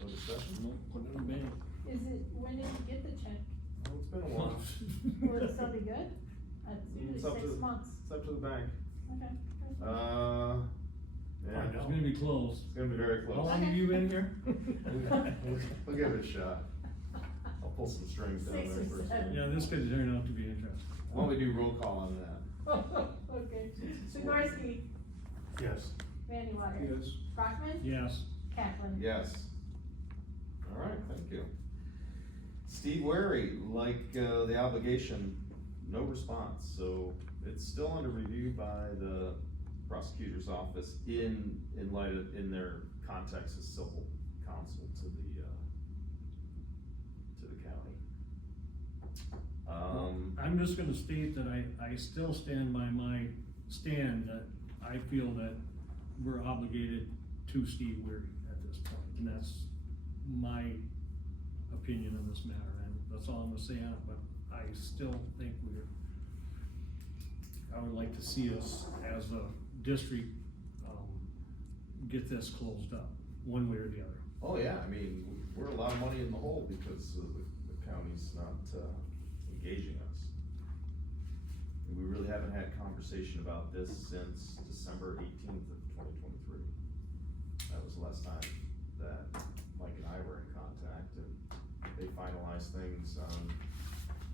No discussion? no, put it in the bank. Is it, when did you get the check? Well, it's been a while. Will it still be good? It's usually It's up 6 to- months. It's up to the bank. Okay. Yeah, It's gonna be close. it's gonna be very How close. long have you been here? We'll give it a shot. I'll pull some strings down 6 there or first. 7. Yeah, this could turn out to be interesting. Why don't we do roll call on that? Okay. Sikorsky, Yes. Vandy Water, Yes. Brockman, Yes. Kaplan. Yes. Alright, thank you. Steve Wary, like, the obligation, no response, so it's still under review by the prosecutor's office in light of, in their context as civil counsel to to the county. I'm just gonna state that I still stand by my stand that I feel that we're obligated to Steve Weary at this point, and that's my opinion on this matter, and that's all I'm gonna say on it, but I still think I would like to see us as a district, get this closed up, one way or the other. Oh, yeah, I mean, we're a lot of money in the hole because the county's not, engaging us. We really haven't had conversation about this since December 18th of 2023. That was the last time that Mike and I were in contact, and they finalized things on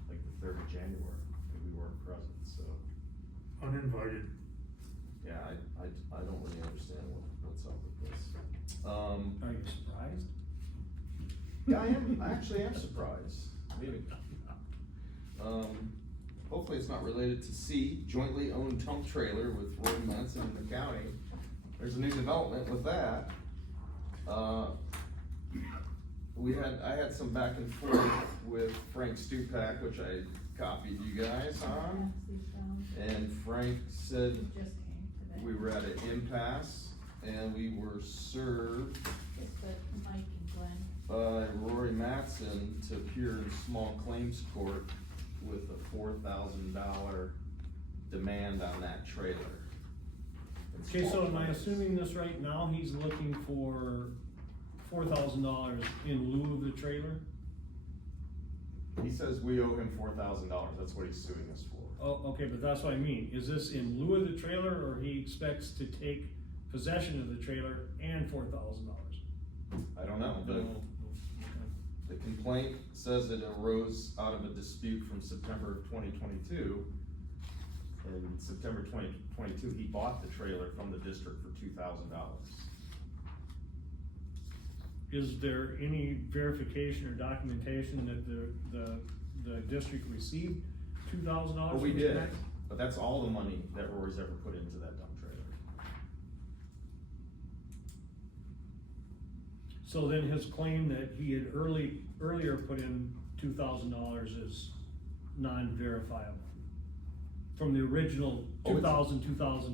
like the 3rd of January, and we weren't present, so. Uninvited. Yeah, I don't really understand what's up with this. Are you surprised? Yeah, I actually am surprised. Maybe. Hopefully it's not related to C, jointly owned dump trailer with Roy Manson in the county. There's a new development with that. I had some back and forth with Frank Stupak, which I copied you guys on. And Frank said Just came today. we were at an impasse and we were served It's the Mike and Glenn. by Rory Matson to appear in small claims court with a $4,000 demand on that trailer. In Okay, so small am I claims. assuming this right now, he's looking for $4,000 in lieu of the trailer? He says we owe him $4,000, that's what he's suing us for. Oh, okay, but that's what I mean, is this in lieu of the trailer, or he expects to take possession of the trailer and $4,000? I don't know, but the complaint says it arose out of a dispute from September of 2022. In September 2022, he bought the trailer from the district for $2,000. Is there any verification or documentation that the district received $2,000? Well, we did, but that's all the money that Rory's ever put into that dump trailer. So then his claim that he had earlier put in $2,000 is non-verifiable? From the original Oh, it's- 2,000.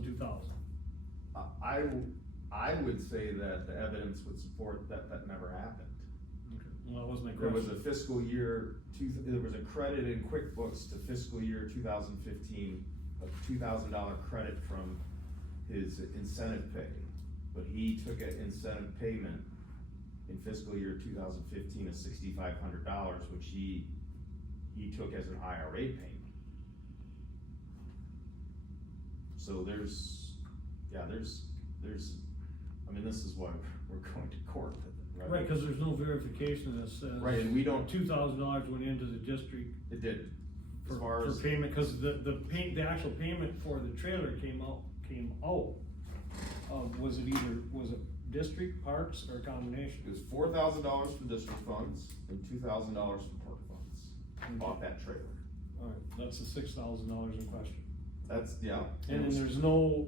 I would say that the evidence would support that that never happened. Well, that wasn't my There was a question. fiscal year, there was a credit in QuickBooks to fiscal year 2015, a $2,000 credit from his incentive pay. But he took an incentive payment in fiscal year 2015 of $6,500, which he took as an IRA payment. So there's, I mean, this is why we're going to court, right? Right, cause there's no verification that says. Right, and we don't- $2,000 went into the district It did, as for far as. payment, cause the actual payment for the trailer came out. Was it district, parks, or a combination? It was $4,000 for district funds and $2,000 for park funds. Bought that trailer. Alright, that's the $6,000 in question. That's, yeah. And then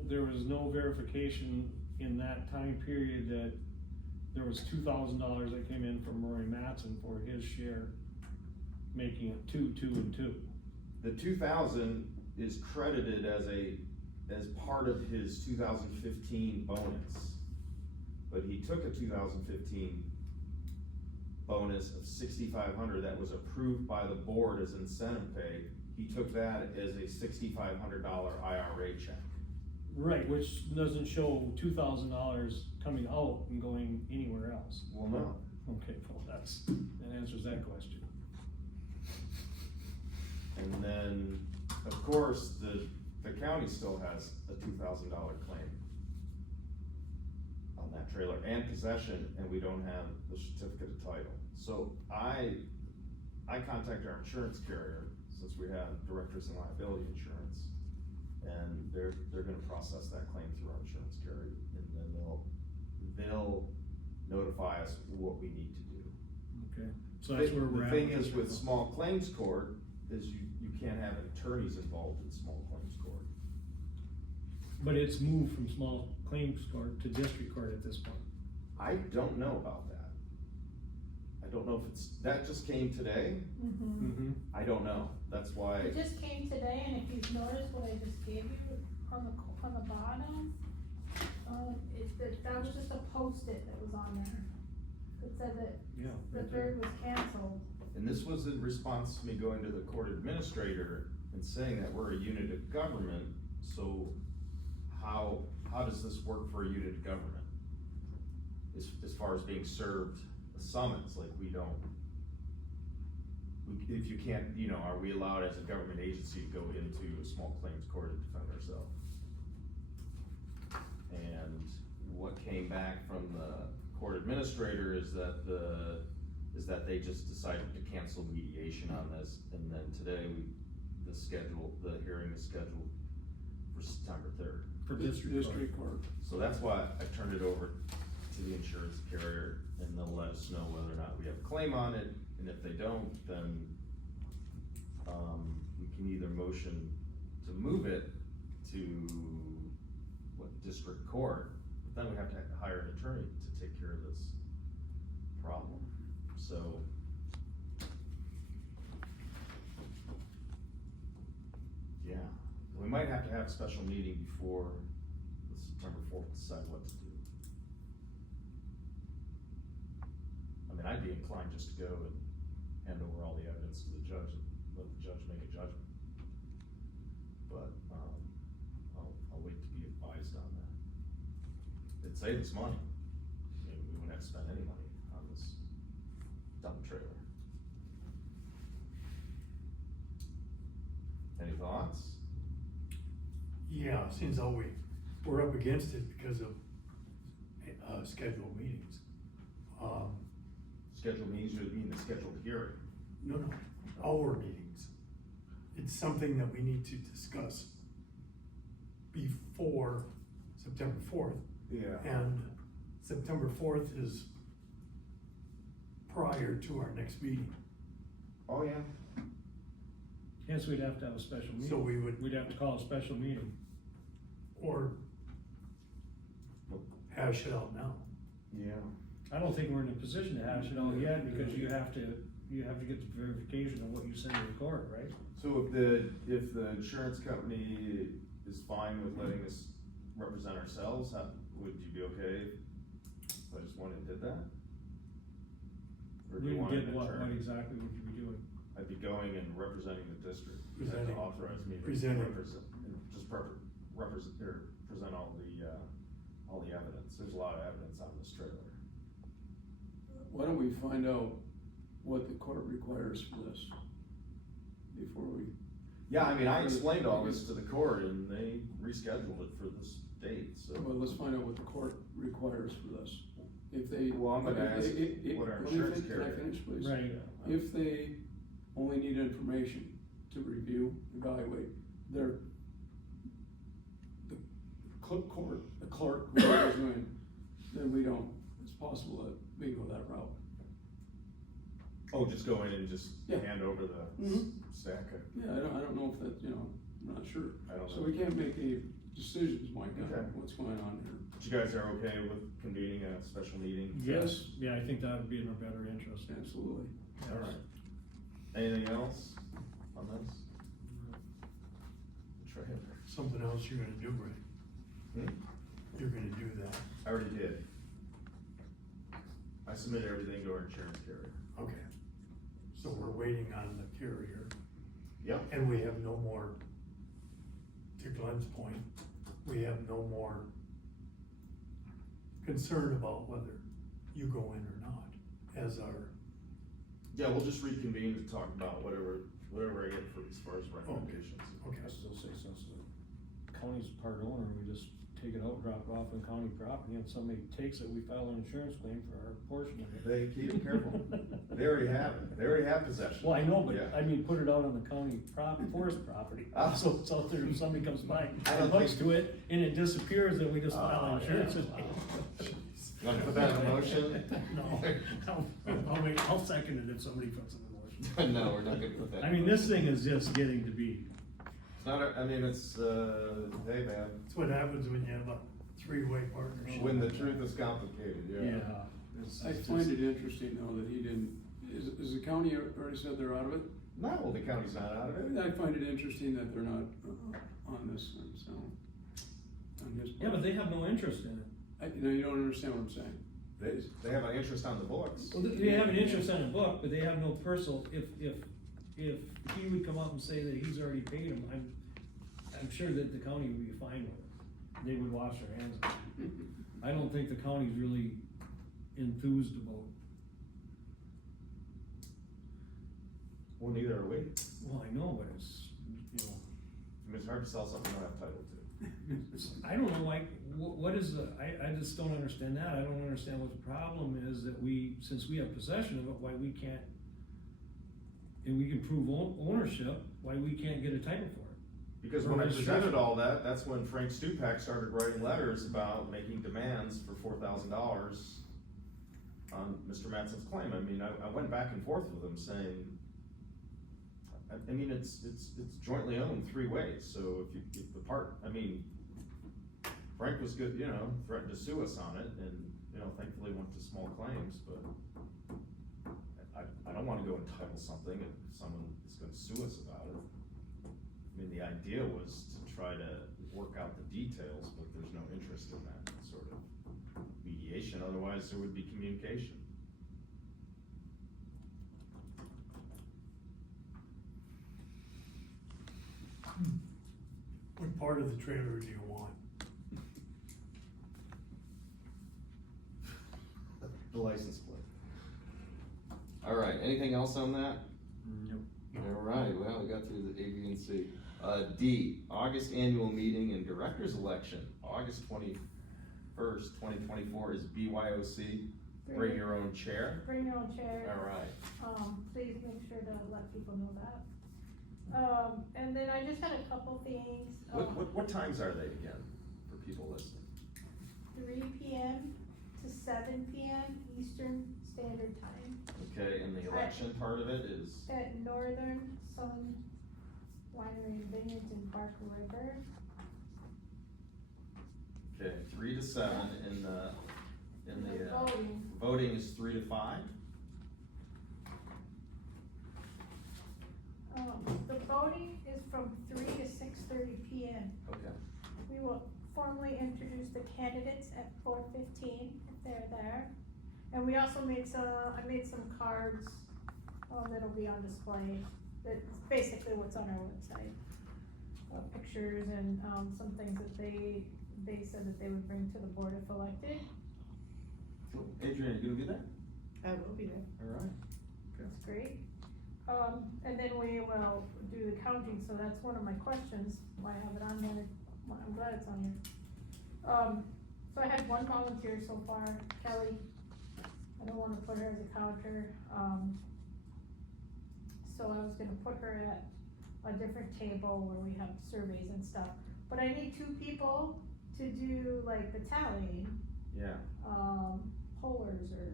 there was no verification in that time period that there was $2,000 that came in from Rory Matson for his share, making it 2, 2, and 2. The 2,000 is credited as part of his 2015 bonus. But he took a 2015 bonus of $6,500 that was approved by the board as incentive pay. He took that as a $6,500 IRA check. Right, which doesn't show $2,000 coming out and going anywhere else. Well, no. Okay, well, that answers that question. And then, of course, the county still has a $2,000 claim on that trailer and possession, and we don't have the certificate of title. So I contacted our insurance carrier, since we have directors and liability insurance, and they're gonna process that claim through our insurance carrier, and then they'll notify us what we need to do. Okay, so that's where we're The at. thing is with small claims court, is you can't have attorneys involved in small claims court. But it's moved from small claims court to district court at this point. I don't know about that. I don't know if it's, that just came today, Mm-hmm. I don't know, that's why, It just came today, and if you've noticed what I just gave you on the bottom, that was just a post-it that was on there. It said that Yeah. the right there. third was canceled. and this was in response to me going to the court administrator and saying that we're a unit of government, so how does this work for a unit of government? As far as being served a summons, like if you can't, you know, are we allowed as a government agency to go into a small claims court to defend ourselves? And what came back from the court administrator is that they just decided to cancel mediation on this, and then today the hearing is scheduled for September 3rd. For district court. So that's why I turned it over to the insurance carrier, and they'll let us know whether or not we have a claim on it, and if they don't, then, we can either motion to move it to, district court, but then we have to hire an attorney to take care of this problem, so. Yeah, we might have to have a special meeting before the September 4th to decide what to do. I mean, I'd be inclined just to go and hand over all the evidence to the judge and let the judge make a judgment. But, I'll wait to be advised on that. It'd save us money. I mean, we wouldn't have to spend any money on this dump trailer. Any thoughts? Yeah, seems though we're up against it because of, scheduled meetings. Scheduled meetings, you mean the scheduled hearing? No, our meetings. It's something that we need to discuss before September 4th. Yeah. And September 4th is prior to our next meeting. Oh, yeah. Yes, we'd have to have a special meeting. So We'd have to call a special meeting. or hash it out now. Yeah. I don't think we're in a position to hash it out yet, because you have to get the verification of what you send to the court, right? So if the insurance company is fine with letting us represent ourselves, would you be okay if I just went and did that? Or do We you would want get an what attorney? exactly would you be doing? I'd be going and representing the district. You'd have to Presenting. authorize me to Presenting. represent, or present all the evidence. There's a lot of evidence on this trailer. Why don't we find out what the court requires for this before we, Yeah, I mean, I explained all this to the court and they rescheduled it for this date, so. well, let's find out what the court requires for this. If they. Well, I'm gonna ask if- what our let me insurance fin- Can I carrier- finish, please? Right. If they only need information to review, evaluate, the clerk, whoever's doing, then it's possible that we go that route. Oh, just go in and just Yeah. hand over the Mhm. stack of, Yeah, I don't know if that, I'm not sure. I don't So know. we can't make any decisions, Mike, on Okay. what's going on here. But you guys are okay with convening a special meeting? Yes, yeah, I think that would be in our better interest. Absolutely. All right. Anything else on this? Trailer. Something else you're gonna do, right? Hmm? You're gonna do that. I already did. I submitted everything to our insurance carrier. Okay. So we're waiting on the carrier, Yep. and we have no more, to Glenn's point, we have no more concern about whether you go in or not as our, Yeah, we'll just reconvene to talk about whatever I get for, as far as recommendations. okay. I still say since the county's part owner, we just take it out, drop it off on county property, and somebody takes it, we file an insurance claim for our portion of it. They keep careful. They already have it. They already have possession. Well, I know, but Yeah. I mean, put it out on the county forest property, Ah. so it's out there, if somebody comes by I and don't hooks think- to it, and it disappears, then we just file Oh, an insurance. yeah. Want to put that in motion? No, I'll second it if somebody puts it in motion. No, we're not gonna put that. I in mean, this motion. thing is just getting to be, It's not, I mean, it's, hey, man, That's what happens when you have a three-way partnership. when the truth is complicated, yeah. yeah. I find it interesting though that he didn't, is the county already said they're out of it? No, well, the county's not out of it. I find it interesting that they're not on this one, so. On his Yeah, but part. they have no interest in it. You don't understand what I'm saying. They have an interest on the books. Well, they have an interest in a book, but they have no personal, if he would come up and say that he's already paid him, I'm sure that the county would be fine with it. They would wash their hands of it. I don't think the county's really enthused about, Well, neither are we. well, I know, but it's, you know, I mean, it's hard to sell something you don't have title to. I don't know, like, what is the, I just don't understand that, I don't understand what the problem is that since we have possession of it, why we can't, and we can prove ownership, why we can't get a title for it. Because when I presented all that, that's when Frank Stupak started writing letters about making demands for $4,000 on Mr. Mattson's claim. I mean, I went back and forth with him saying, I mean, it's jointly owned 3 ways, so if the part, I mean, Frank was good, you know, threatened to sue us on it, and, you know, thankfully went to small claims, but I don't wanna go entitle something if someone is gonna sue us about it. I mean, the idea was to try to work out the details, but there's no interest in that sort of mediation, otherwise there would be communication. What part of the trailer do you want? The license plate. All right, anything else on that? Nope. All right, well, we got through the A, B, and C. D, August annual meeting and director's election, August 21st, 2024 is BYOC, bring your own chair. Bring your own chair. All right, Please make sure to let people know that. And then I just had a couple things. what times are they again, for people listening? 3 p.m. to 7 p.m. Eastern Standard Time Okay, and the election part of it is, at Northern Sun Winery and Vineyards in Park River. okay, 3 to 7, and the Voting, voting is 3 to 5? the voting is from 3 to 6:30 p.m. Okay, We will formally introduce the candidates at 4:15 if they're there. And we also made I made some cards, that'll be on display, that's basically what's on our website. Pictures and, some things that they said that they would bring to the board if elected. cool. Adrian, you gonna be there? I will be there. All right. That's great. And then we will do the counting, so that's one of my questions, why I have it on there, I'm glad it's on here. So I had 1 volunteer so far, Kelly, I don't wanna put her as a counter, so I was gonna put her at a different table where we have surveys and stuff. But I need 2 people to do like the tallying, Yeah, pollers or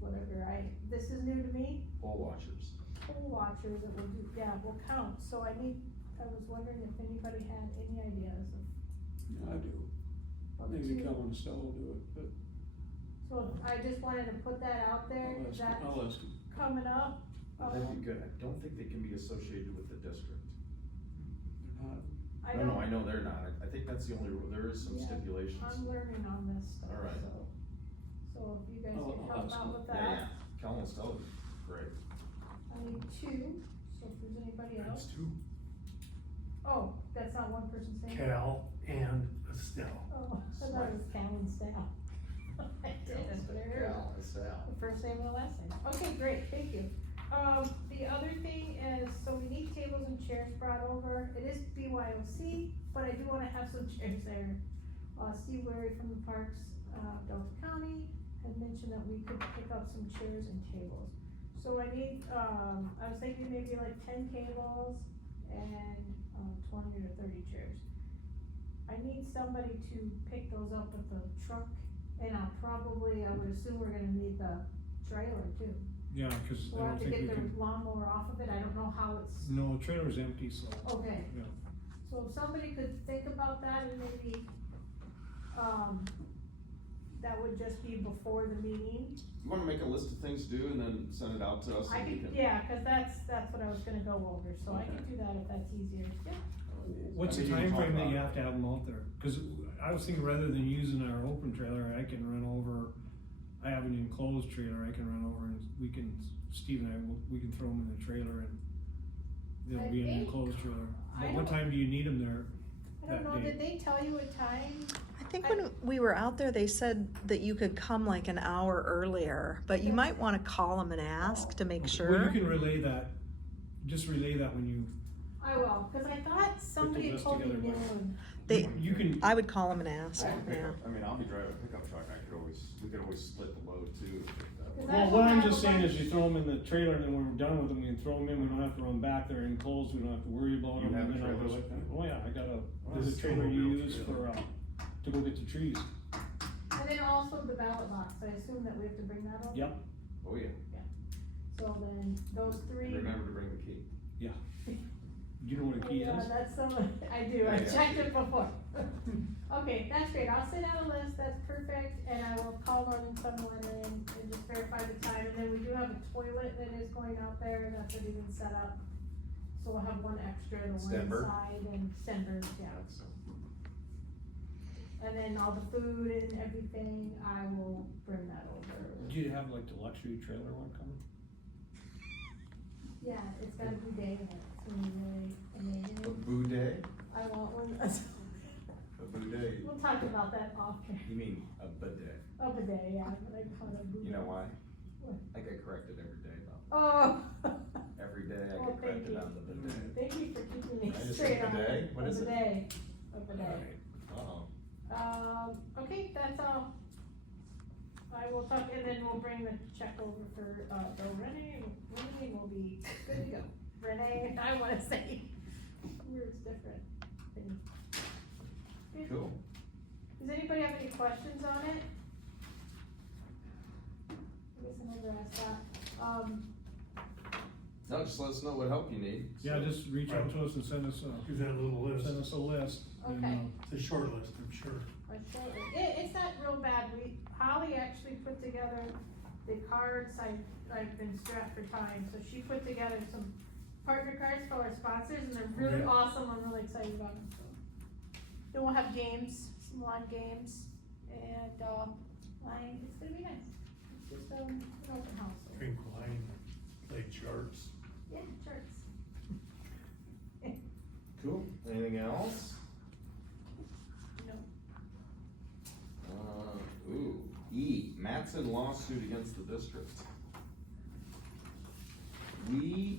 whatever, this is new to me. poll watchers. Poll watchers that will do, will count, so I was wondering if anybody had any ideas of Yeah, I do. what Maybe to. Colin Stella will do it, but So I just wanted to put that out there, that's I'll ask him. coming up. That'd be good. I don't think they can be associated with the district. They're not. No, I know they're not. I think that's the only rule. There is some Yeah, stipulations. I'm learning on this stuff, All right. so if you guys I'll can help ask out him. with Yeah, that. yeah. Colin Stella, great. I need 2, so if there's anybody That's else. 2. Oh, that's not one person's name? Cal and Estelle. Oh, I thought it was Cal and Sal. I didn't, but I heard it. Sal. The first name and the last name. Okay, great, thank you. The other thing is, so we need tables and chairs brought over. It is BYOC, but I do wanna have some chairs there. Steve Wary from the Parks, Delta County had mentioned that we could pick up some chairs and tables. So I need, I was thinking maybe like 10 tables and, 20 to 30 chairs. I need somebody to pick those up with the truck, and I would assume we're gonna need the trailer too. Yeah, cause We'll I have don't to think we get the can, lawnmower off of it, I don't know how it's, no, the trailer's empty, so, okay. yeah. So if somebody could think about that and maybe, that would just be before the meeting. You wanna make a list of things to do and then send it out to us? I and we could, can- yeah, cause that's what I was gonna go over, so I could Okay. do that if that's easier, yeah. What's I the mean, you can time frame talk that you about have to have them out there? Cause I was thinking rather than using our open trailer, I can run over, I have an enclosed trailer, I can run over and we can, Steve and I, we can throw them in the trailer and I they'll be in an think- enclosed trailer. I But what don't- time do you need them there? I don't That know, day. did they tell you a time? I think when we were out there, they said that you could come like an hour earlier, but you might wanna call them and ask to make Well, sure. you can relay that, just relay that when you, I will, cause I thought somebody had list told me together, but- noon. They, you can, I would call them and ask, I can pick yeah. up, I mean, I'll be driving a pickup truck, we could always split the load too. Cause well, I what I'm have just a saying is bunch- you throw them in the trailer and then when we're done with them, we can throw them in, we don't have to run back, they're enclosed, we don't have to worry about You them. have and then I'll trailers go like that? Oh yeah, I got a, Well, there's a it's trailer still a you wheel use trailer. for, to go get the trees. And then also the ballot box, I assume that we have to bring that over? Yep. Oh, yeah, So then, those and three. remember to bring the key. Do you know what a key Yeah, is? that's some, I do, I Yeah, yeah. checked it before. Okay, that's great, I'll send out a list, that's perfect, and I will call Northern Sunderland and just verify the time, and then we do have a toilet that is going out there, that's already been set up. So we'll have one extra, the one Stenberg? inside, and Stenberg, yeah. And then all the food and everything, I will bring that over. Do you have like the luxury trailer one coming? Yeah, it's got a bidet in it, it's gonna be really A amazing, boudet? I want one, A boudet, we'll talk about that off camera. you mean a bidet? A bidet, yeah, but I call it a bidet. You know why? What? I get corrected every day though. Oh. Every day I Well, get thank corrected you. on the bidet. Thank you for keeping me I just straight said on bidet? it. What is it? A bidet, a bidet. Uh-oh. Okay, that's all. I will talk, and then we'll bring the check over for, Renee will be good to go. Renee, I wanna say, yours different. Good. Cool. Does anybody have any questions on it? I guess I never asked that. No, just let us know what help you need. Yeah, just reach out to us and send us Give that little a, list. send us a list. and, Okay. It's a short list, I'm sure. It's not real bad, Holly actually put together the cards, I've been strapped for time, so she put together some partner cards for our sponsors, and they're really Okay. awesome, I'm really excited about them, so. Then we'll have games, some lawn games, and, it's gonna be nice, it's just, an open house, so. Drink wine, play charts. Yeah, charts. Cool. Anything else? No. Ooh, E, Mattson lawsuit against the district. I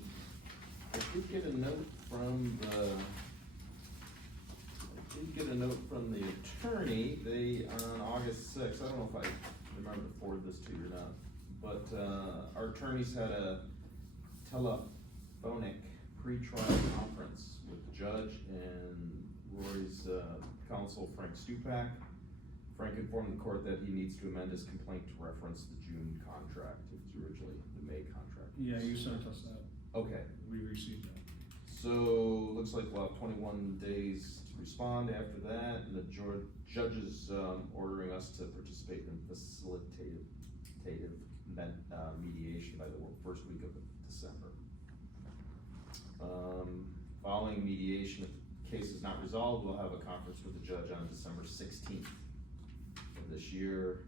did get a note from the attorney, on August sixth, I don't know if I remember to forward this to you or not, but, our attorneys had a telephonic pre-trial conference with the judge and Rory's, counsel, Frank Stupak. Frank informed the court that he needs to amend his complaint to reference the June contract, it was originally the May contract. Yeah, you sent us that, Okay, we received that. so, looks like we'll have 21 days to respond after that, and the judge is, ordering us to participate in facilitative mediation by the first week of December. Following mediation, if the case is not resolved, we'll have a conference with the judge on December 16th of this year.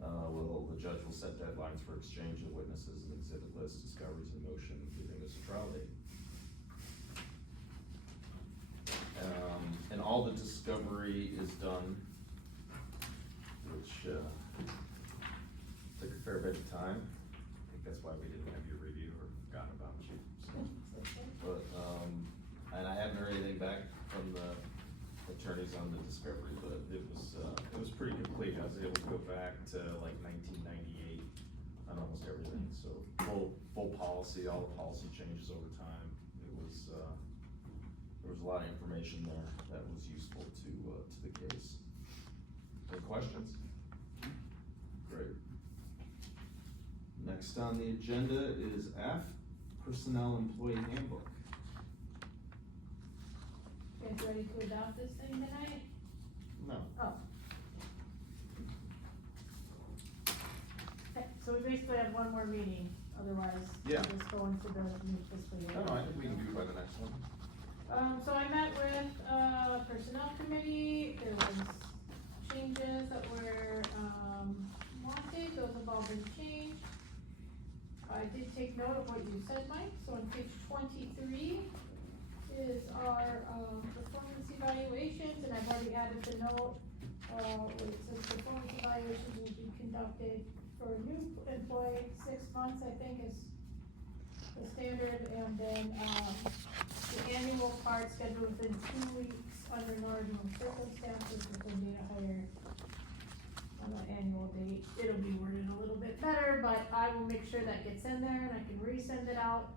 The judge will set deadlines for exchange of witnesses and exhibit lists, discoveries, and motion, giving us a trial date. And all the discovery is done, which, took a fair bit of time. I think that's why we didn't have your review or forgotten about you, so. But, and I haven't heard anything back from the attorneys on the discovery, but it was pretty complete. I was able to go back to like 1998 on almost everything, so full policy, all the policy changes over time. There was a lot of information there that was useful to the case. Any questions? Great. Next on the agenda is F, Personnel Employee Handbook. You guys ready to adopt this thing tonight? No. Oh. basically have one more meeting, otherwise Yeah. we'll just go into the new fiscal year. No, I think we can do it by the next one. So I met with, personnel committee, there was changes that were, wanted, those have all been changed. I did take note of what you said, Mike, so on page 23 is our, performance evaluations, and I've already added the note, where it says performance evaluations will be conducted for a new employee, 6 months, I think is the standard, and then, the annual part scheduled within 2 weeks under normal circumstances with the data hire on an annual date. It'll be worded a little bit better, but I will make sure that gets in there and I can resend it out.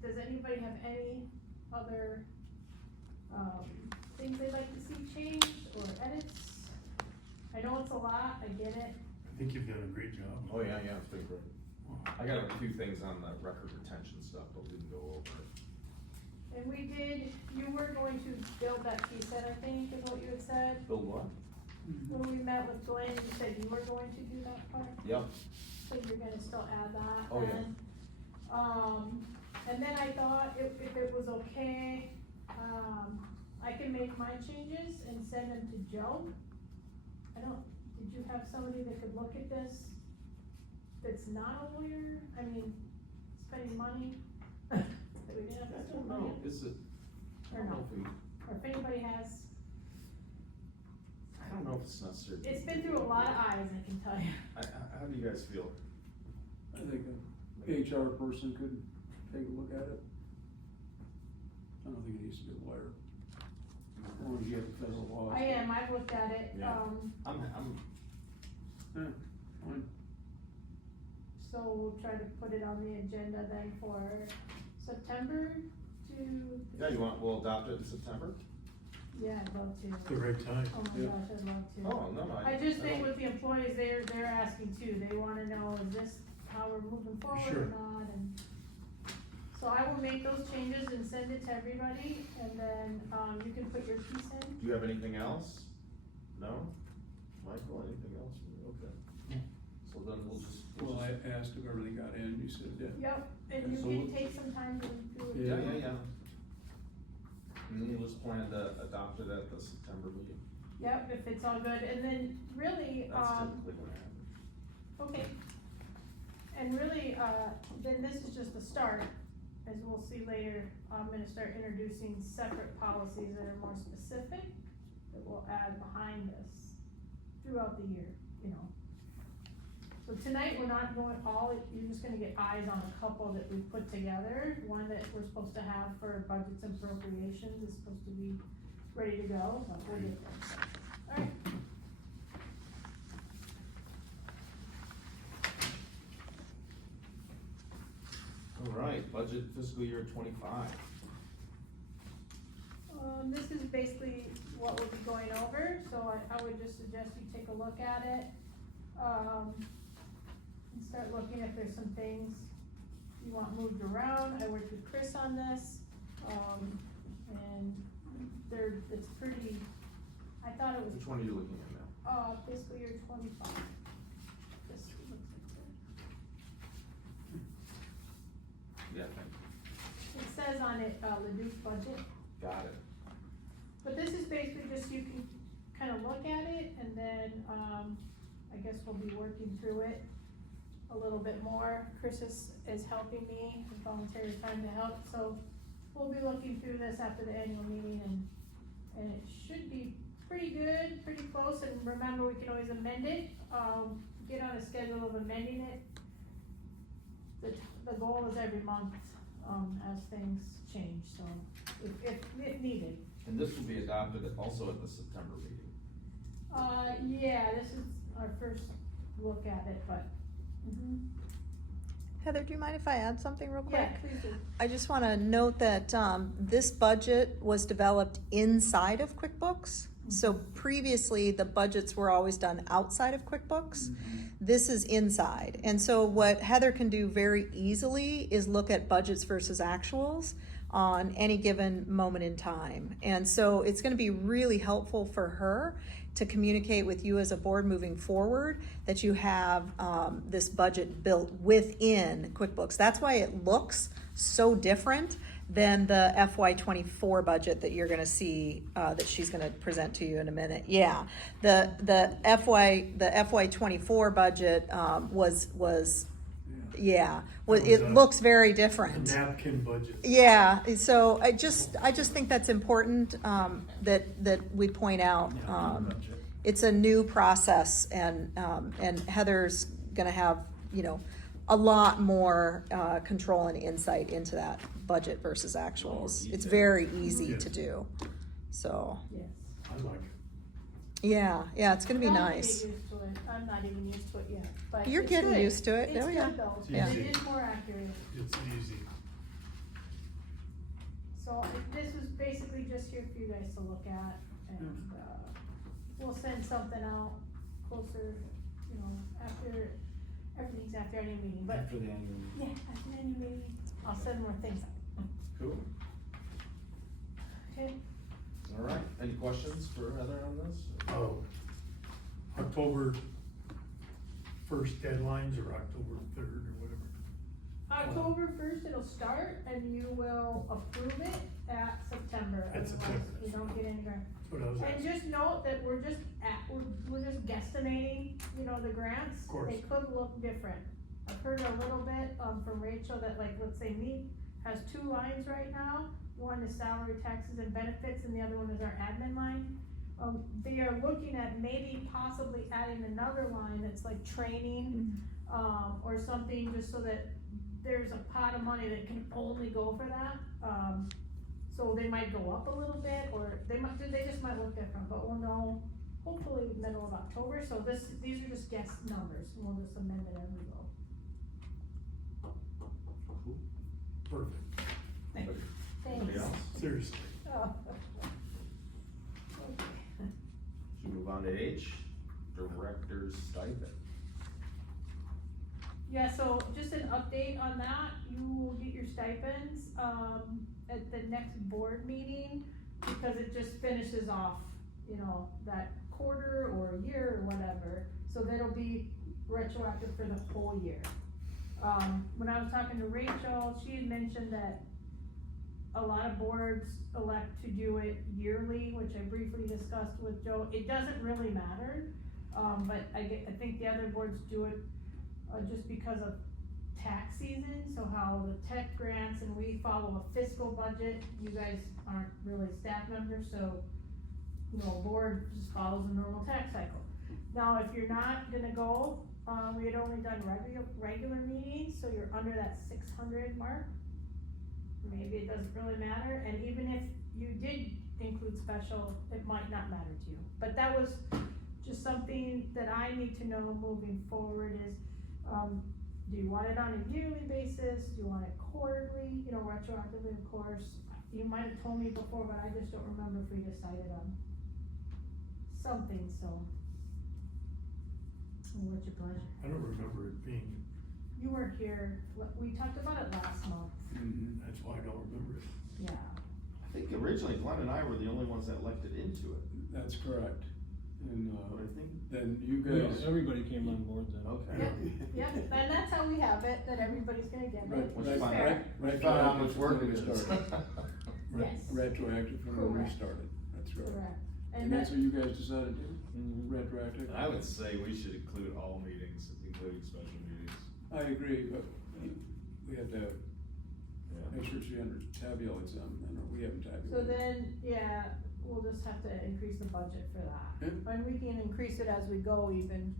Does anybody have any other, things they'd like to see changed or edits? I know it's a lot, I get it. I think you've done a great job. Oh, yeah, it's been great. I got a few things on the record retention stuff, but we can go over it. And we did, you were going to build that key set, I think, is what you had said. Build what? When we met with Glenn, you said you were going to do that part, Yep. so you're gonna still add that. Oh, yeah. then. And then I thought if it was okay, I can make my changes and send them to Joe. Did you have somebody that could look at this that's not a lawyer? I mean, spending money, that we didn't have to I spend don't money know, on? is it, I Or don't no, know if we, or if anybody has, I don't know if it's necessary. it's been through a lot of eyes, I can tell you. How do you guys feel? I think a HR person could take a look at it. I don't think it needs to be a lawyer. As long as you have the federal laws. I am, I've looked at it, Yeah. I'm, Yeah, fine. so we'll try to put it on the agenda then for September to. yeah, we'll adopt it in September? Yeah, I'd love to. The right time. Oh my Yeah. gosh, I'd love to. Oh, no, I just think don't- with the employees, they're asking too, they wanna know, is this how we're moving forward Sure. or not, and. So I will make those changes and send it to everybody, and then, you can put your piece in. Do you have anything else? No? Michael, anything else? Okay. So then we'll just. Well, I asked if everything got in, you said, yeah. Yep, and Okay, you so can we'll- take some time to do it. Yeah. And then we'll just plan to adopt it at the September meeting. Yep, if it's all good, and then really, That's typically what happens. okay. And really, then this is just the start, as we'll see later, I'm gonna start introducing separate policies that are more specific, that we'll add behind this throughout the year, you know. So tonight, we're not going you're just gonna get eyes on a couple that we've put together. One that we're supposed to have for budgets and appropriations is supposed to be ready to go, but we'll get there. Alright. All right, budget fiscal year 25. This is basically what we'll be going over, so I would just suggest you take a look at it. And start looking if there's some things you want moved around. I worked with Chris on this, and it's pretty, I thought it was, Which one are you looking at now? fiscal year 25. This looks like Yeah, thank you. it says on it, reduced budget. Got it. But this is basically just you can kind of look at it and then, I guess we'll be working through it a little bit more. Chris is helping me, voluntary time to help, so we'll be looking through this after the annual meeting and it should be pretty good, pretty close, and remember, we can always amend it, get on a schedule of amending it. The goal is every month, as things change, so if needed. And this will be adopted also at the September meeting. Yeah, this is our first look at it, but, Heather, do you mind if I add something real quick? yeah, please do. I just want to note that this budget was developed inside of QuickBooks. So previously, the budgets were always done outside of QuickBooks. This is inside. And so what Heather can do very easily is look at budgets versus actuals. on any given moment in time. And so it's gonna be really helpful for her to communicate with you as a board moving forward, that you have this budget built within QuickBooks. That's why it looks so different than the FY24 budget that you're gonna see, that she's gonna present to you in a minute. Yeah, the FY24 budget it looks very different. A napkin budget. Yeah, so I just think that's important, that we point out. It's a new process, and Heather's gonna have, a lot more, control and insight into that budget versus actuals. It's very easy to do, so, Yes. I like it. yeah, it's gonna be I'm nice. getting used to it. I'm not even used to it yet, but You're it's getting good. used to it. It's Oh, yeah. good though. Yeah. It is more accurate. It's easy. So this is basically just here for you guys to look at, and, we'll send something out closer, after, everything's after our annual meeting, but, After the annual meeting. yeah, after the annual meeting, I'll send more things out. Cool. Okay, All right, any questions for Heather on this? Oh, October 1st deadlines or October 3rd or whatever. October 1st it'll start, and you will approve it at September. At otherwise September. You don't get any grant. That's what I was And asking. just note that we're just guesstimating, the grants. Of course. They could look different. I've heard a little bit, from Rachel that, like, let's say me has 2 lines right now. One is salary, taxes and benefits, and the other one is our admin line. They are looking at maybe possibly adding another line that's like training, or something, just so that there's a pot of money that can only go for that. So they might go up a little bit, or they just might look different, but we'll know hopefully middle of October. So these are just guess numbers, and we'll just amend it as we go. Perfect. Anybody Thanks. else? Seriously. Oh. Okay. Should we move on to H, director's stipend? Yeah, so just an update on that, you will get your stipends, at the next board meeting, because it just finishes off, that quarter or a year or whatever, so that'll be retroactive for the whole year. When I was talking to Rachel, she had mentioned that a lot of boards elect to do it yearly, which I briefly discussed with Joe. It doesn't really matter, but I think the other boards do it just because of tax season, so how the tech grants, and we follow a fiscal budget. You guys aren't really staff members, so, board just follows a normal tax cycle. Now, if you're not gonna go, we had only done regular meetings, so you're under that 600 mark. Maybe it doesn't really matter, and even if you did include special, it might not matter to you. But that was just something that I need to know moving forward is, do you want it on a yearly basis? Do you want it quarterly, retroactively, of course? You might have told me before, but I just don't remember if we decided on something, so. What's your pleasure? I don't remember it being, You weren't here, we talked about it last month, that's why I don't remember it. yeah. I think originally Glenn and I were the only ones that elected into it, That's correct. And, but I think, then you Yeah, guys. everybody came on board then. okay. Yep, and that's how we have it, that everybody's gonna get it. Right, Once you It's find fair. out, once you find out how much work it is. Yes, Retroactive from when we Correct. started, that's right. correct. And that's what you guys decided to do, retroactive? I would say we should include all meetings, including special meetings. I agree, but we have to Yeah. make sure she tabulates them, and we haven't tabulated. So then, yeah, we'll just have to increase the budget for that. Yeah. And we can increase it as we go even,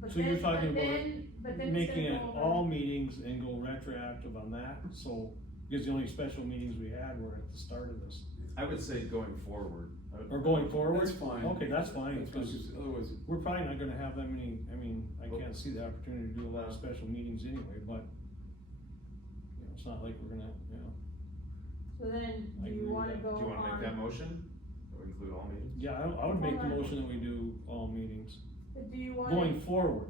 but So you're then- talking but then it's Making gonna it go over- all meetings and go retroactive on that, so, because the only special meetings we had were at the start of this. I would say going forward. I would- Or going forward? That's fine. Okay, that's fine, That's fine, because 'cause otherwise, we're probably not gonna have that many, I can't see the opportunity to do a lot of special meetings anyway, but, it's not like we're gonna, So then, I do agree you with wanna that. go Do you wanna make that on, motion? That we include all meetings? yeah, I would make the Hold on. motion that we do all meetings, do you wanna? going forward.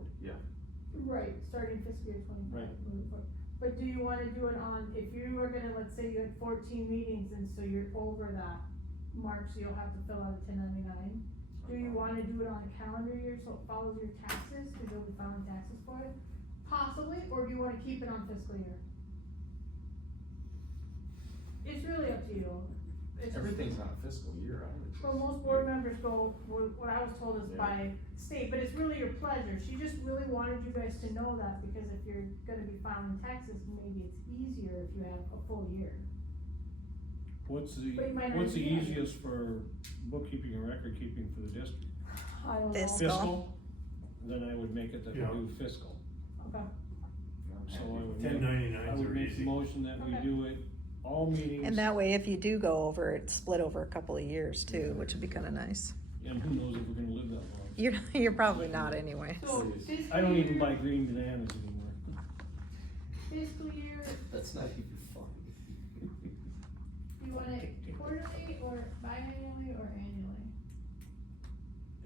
Right, starting fiscal year 25, Right. moving forward. But do you wanna do it on, if you were gonna, let's say you had 14 meetings and so you're over that mark, so you'll have to fill out a 1099? Do you wanna do it on a calendar year so it follows your taxes, cause you'll be filing taxes for it? Possibly, or do you wanna keep it on fiscal year? It's really up to you. It's just- Everything's on a fiscal year, I would. Well, most board members go, what I was told is Yeah. by state, but it's really your pleasure. She just really wanted you guys to know that, because if you're gonna be filing taxes, maybe it's easier if you have a full year. What's But you might not what's the do that. easiest for bookkeeping and record keeping for the district? I don't know. Fiscal. Fiscal? Then I would make it that we Yeah. do fiscal. Okay, So I would Ten make, ninety-nines I would are make the easy. motion that we Okay. do it, all meetings. And that way, if you do go over, it's split over a couple of years too, which would be kinda nice. And who knows if we're gonna live that long. You're probably not anyway. so Please. fiscal I don't even year- buy green bananas anymore. Fiscal year, That's not even fun. do you want it quarterly or biannually or annually?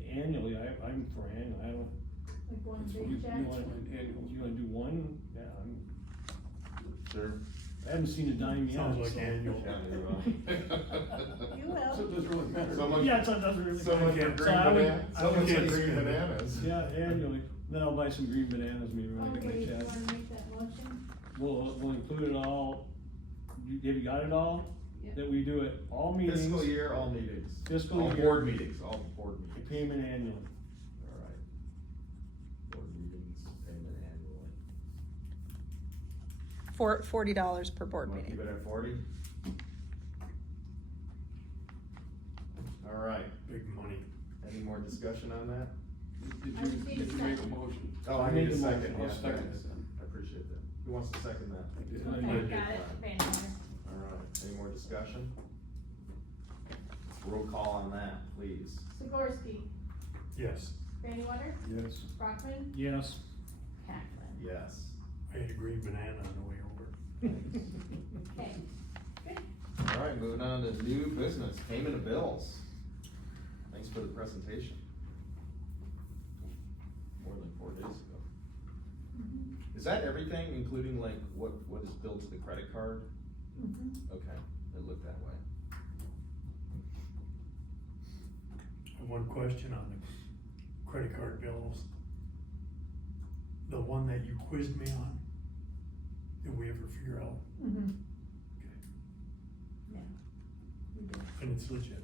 Annually, I'm for annual, I don't, Like one you, big you check? wanna do one? Yeah, Sure. I haven't seen a dime yet. Sounds like so- annual. You will. So it doesn't really matter. Someone- Yeah, so it doesn't really. Someone matter. for So green I would- bananas, I would someone say- for green bananas. Yeah, annually, then I'll buy some green bananas maybe when I get Okay, my do you check. wanna make that motion? We'll include it all, have you got it all? Yep. That we do it, all meetings. Fiscal year, all meetings. Fiscal All year. board meetings, all board The meetings. payment annually. Alright. Board meetings, payment annually. $40 per board Wanna meeting. keep it at 40? Alright, Big money. any more discussion on that? Did I just need did you a make a second. motion? Oh, I I need made a the motion. second, I'll yeah, second thanks. it then. I appreciate that. Who wants to second that? I did. Okay, did. got it, Vandermeer. Alright, any more discussion? Roll call on that, please. Sikorsky, Yes, Vandewater, Yes. Brockman, Yes. Hackman. Yes. I had a green banana on the way over. Okay, good. Alright, moving on to new business, payment of bills. Thanks for the presentation. More than 4 days ago. Is that everything, including like what is billed to the credit card? Mhm. Okay, it looked that way. I have one question on the credit card bills. The one that you quizzed me on, did we ever figure out? Mhm. Okay. Yeah, we did. And it's legit.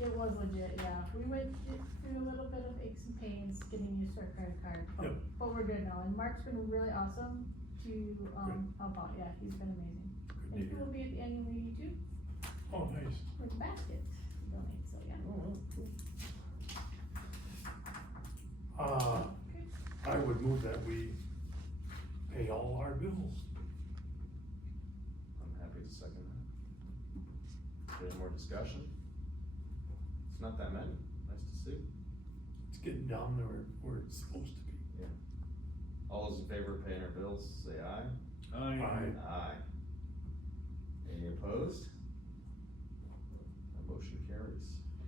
It was legit, yeah. We went through a little bit of aches and pains getting used to our credit card, Yep. but we're good now. And Mark's been really awesome to, help out. Yeah, he's been amazing. Good to And he hear. will be at the annual meeting too, Oh, nice. with a basket to donate, so yeah. I would move that we pay all our bills. I'm happy to second that. Any more discussion? It's not that many, nice to see. It's getting down there where it's supposed to be. All those in favor of paying our bills, say aye. Aye. Aye. Any opposed? That motion carries.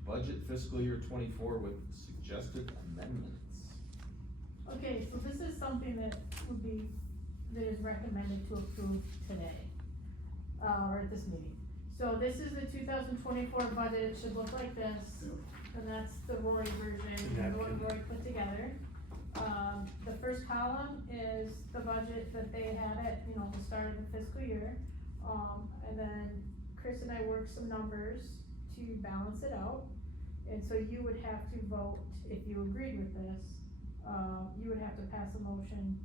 Budget fiscal year 24 with suggested amendments. Okay, so this is something that that is recommended to approve today, or at this meeting. So this is the 2024 budget, it should look like this, and that's the Roy version, the one Roy put together. The first column is the budget that they had at, the start of the fiscal year. And then Chris and I worked some numbers to balance it out. And so you would have to vote, if you agreed with this, you would have to pass a motion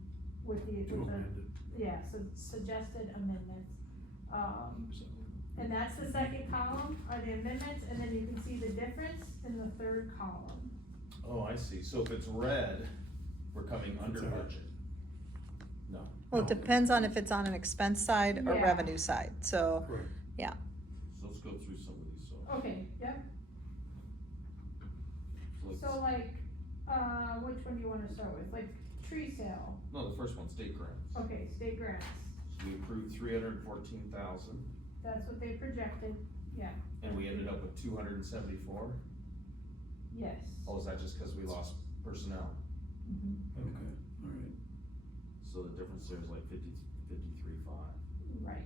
with To amend it. yeah, so suggested amendments. And that's the second column, are the amendments, and then you can see the difference in the third column. Oh, I see. So if it's red, we're coming under It's a- budget. No. Well, it depends on if it's on an expense side or Yeah. revenue side, so, Correct. So let's go through some of these. So, Okay, yep, let's- so like, which one do you wanna start with, like tree sale, no, the first one, state grants. okay, state grants, So we approved 314,000 that's what they projected, yeah, and we ended up with 274. yes. Oh, is that just cause we lost personnel? Mhm. Okay, all right. So the difference there is like 53.5, Right,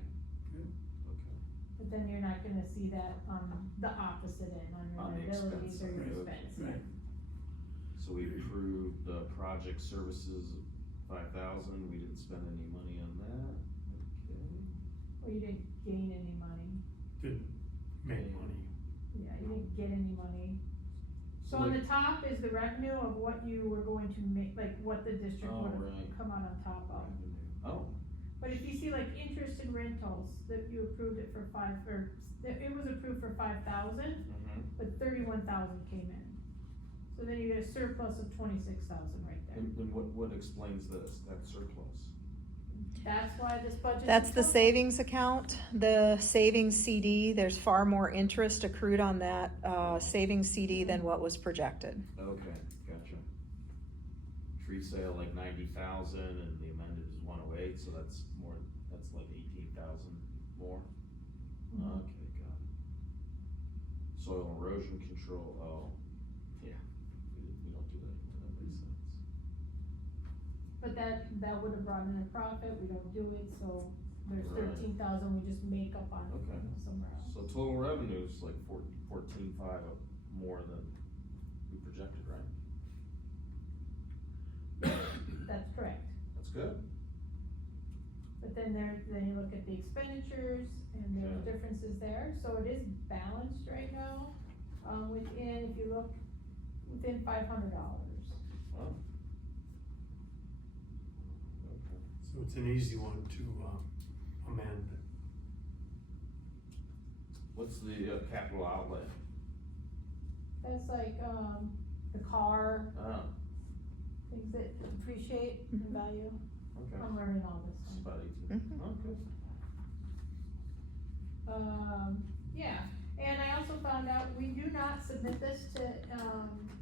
okay. but then you're not gonna see that on the opposite end, on On your the liabilities expense or your side, okay. expense. Right. So we approved the project services 5,000, we didn't spend any money on that, okay. Or you didn't gain any money, Didn't make money. yeah, you didn't get any money. So on the top is the revenue of what you were going to make, like what the district Oh, would have right. come out on top of. Oh, But if you see like interest and rentals, that you approved it for it was approved for 5,000, but 31,000 came in. So then you get a surplus of 26,000 right there. and what explains this, that surplus? That's why this budget. That's the savings account, the savings CD. There's far more interest accrued on that, savings CD than what was projected. Okay, gotcha. Tree sale like 90,000 and the amended is 108, so that's more, that's like 18,000 more. Mhm. Okay, got it. Soil erosion control, oh, yeah, we don't do that anymore, that makes sense. But that would have brought in a profit, we don't do it, so there's Right. 13,000 we just make up on Okay. somewhere else. So total revenue is like 14.5 more than we projected, right? That's correct. That's good. But then then you look at the expenditures and there are Okay. differences there, so it is balanced right now, if you look, within $500. Oh. Okay. So it's an easy one to, amend. What's the capital outlay? That's like, the car, Oh, things that appreciate in Mhm. value, okay. I'm learning all this. It's about 18, Mhm. okay. Yeah, and I also found out we do not submit this to,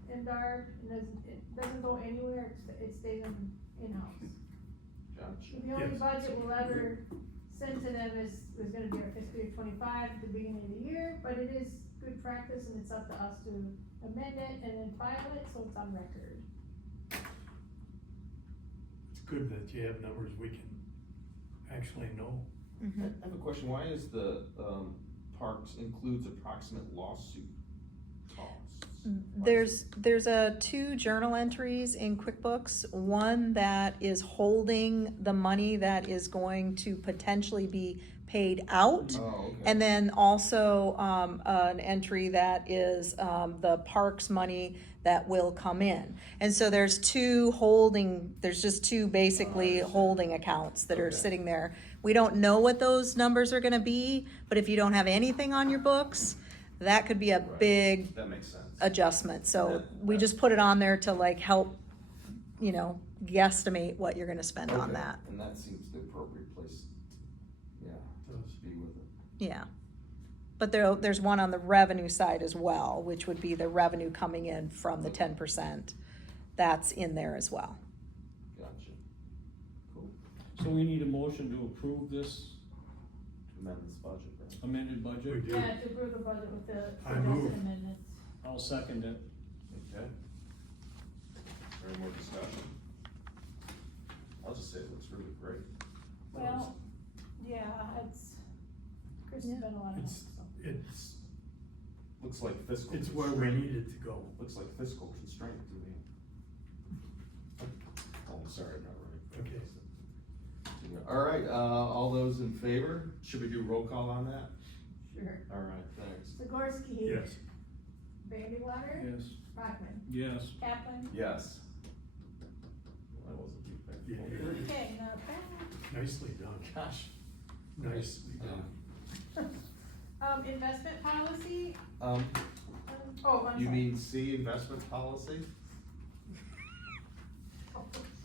NDAR, it doesn't go anywhere, it stays in-house. Gotcha. So the only Yes. budget we'll ever send to them is gonna be our fiscal year 25 at the beginning of the year, but it is good practice and it's up to us to amend it and then file it, so it's on record. It's good that you have numbers we can actually know. I have a question, why is the, parks includes approximate lawsuit costs? Why is There's two journal entries in QuickBooks, one that is holding the money that is going to potentially be paid out. Oh, okay. And then also, an entry that is, the parks money that will come in. And so there's just two basically Oh, I see. holding accounts that are Okay. sitting there. We don't know what those numbers are gonna be, but if you don't have anything on your books, that could be a Right. big That makes sense. adjustment. So That- we just put it on there to like help, guesstimate what you're gonna spend on Okay. that. And that seems the appropriate place, yeah, to be with it. Yeah. But there's one on the revenue side as well, which would be the revenue coming in from the 10%. That's in there as well. Gotcha. Cool. So we need a motion to approve this To amend this budget, right? amended We budget. do. Yeah, to approve the budget with the I move. suggested amendments. I'll second it. Okay. Any more discussion? I'll just say it looks really great. Well, yeah, Chris has Yeah. been a lot of help, It's, so. it's, Looks like fiscal. it's where we need it to go. Looks like fiscal constraint to me. Oh, I'm sorry, not right. Okay. All right, all those in favor, should we do roll call on that? Sure. All right, thanks. Sikorsky. Yes. Vandewater. Yes. Brockman. Yes. Kaplan. Yes. That wasn't too bad. Yeah. Okay, not bad. Nicely done. Gosh. Nicely done. Investment policy, Um, oh, I'm you sorry. mean C, investment policy?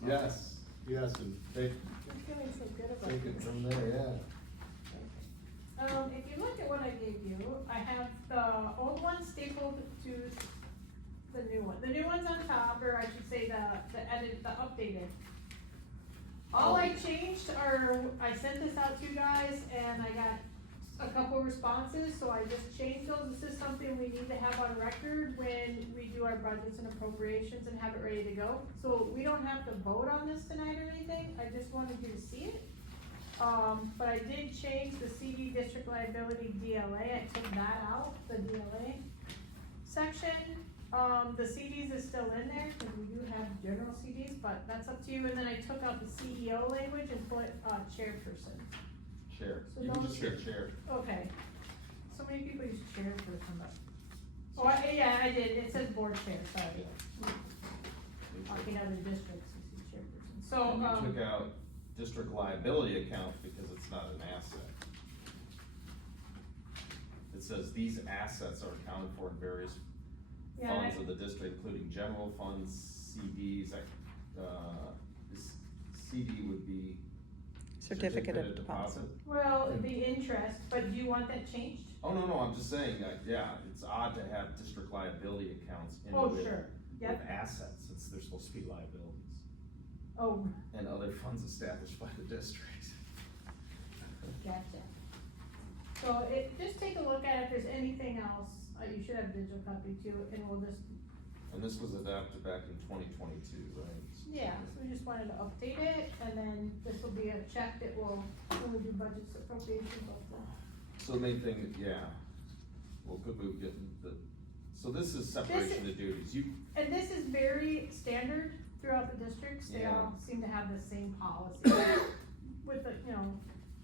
Yes, yes, and take, I'm feeling so good about take it this. from there, yeah. If you look at what I gave you, I have the old one stapled to the new one. The new one's on top, or I should say the updated. All I changed I sent this out to you guys and I got a couple responses, so I just changed those. This is something we need to have on record when we do our budgets and appropriations and have it ready to go. So we don't have to vote on this tonight or anything, I just wanted you to see it. But I did change the CD district liability DLA, I took that out, the DLA section. The CDs is still in there, cause we do have general CDs, but that's up to you, and then I took out the CEO language and put, chairperson. Chair, So you can those- just say chair. Okay, so many people use chairperson, but, yeah, I did, it says board chair, sorry. Talking other districts, you see chairperson, so, And you took out district liability account because it's not an asset. It says these assets are accounted for in various yeah, funds of the district, including general funds, CDs, this CD would be. Certificate of deposit. well, the interest, but do you want that changed? Oh, no, I'm just saying, yeah, it's odd to have district liability accounts in Oh, with, sure, with yep, assets, they're supposed to be liabilities. oh, And other funds established by the district. gotcha. So just take a look at it, if there's anything else, you should have a digital copy too, and we'll just, And this was adopted back in 2022, right? yeah, so we just wanted to update it, and then this will be a check that will, when we do budgets appropriations, hopefully. So the main thing, yeah, well, good move getting so this is separation of duties, And this is very standard throughout the districts, they Yeah. all seem to have the same policy, with the,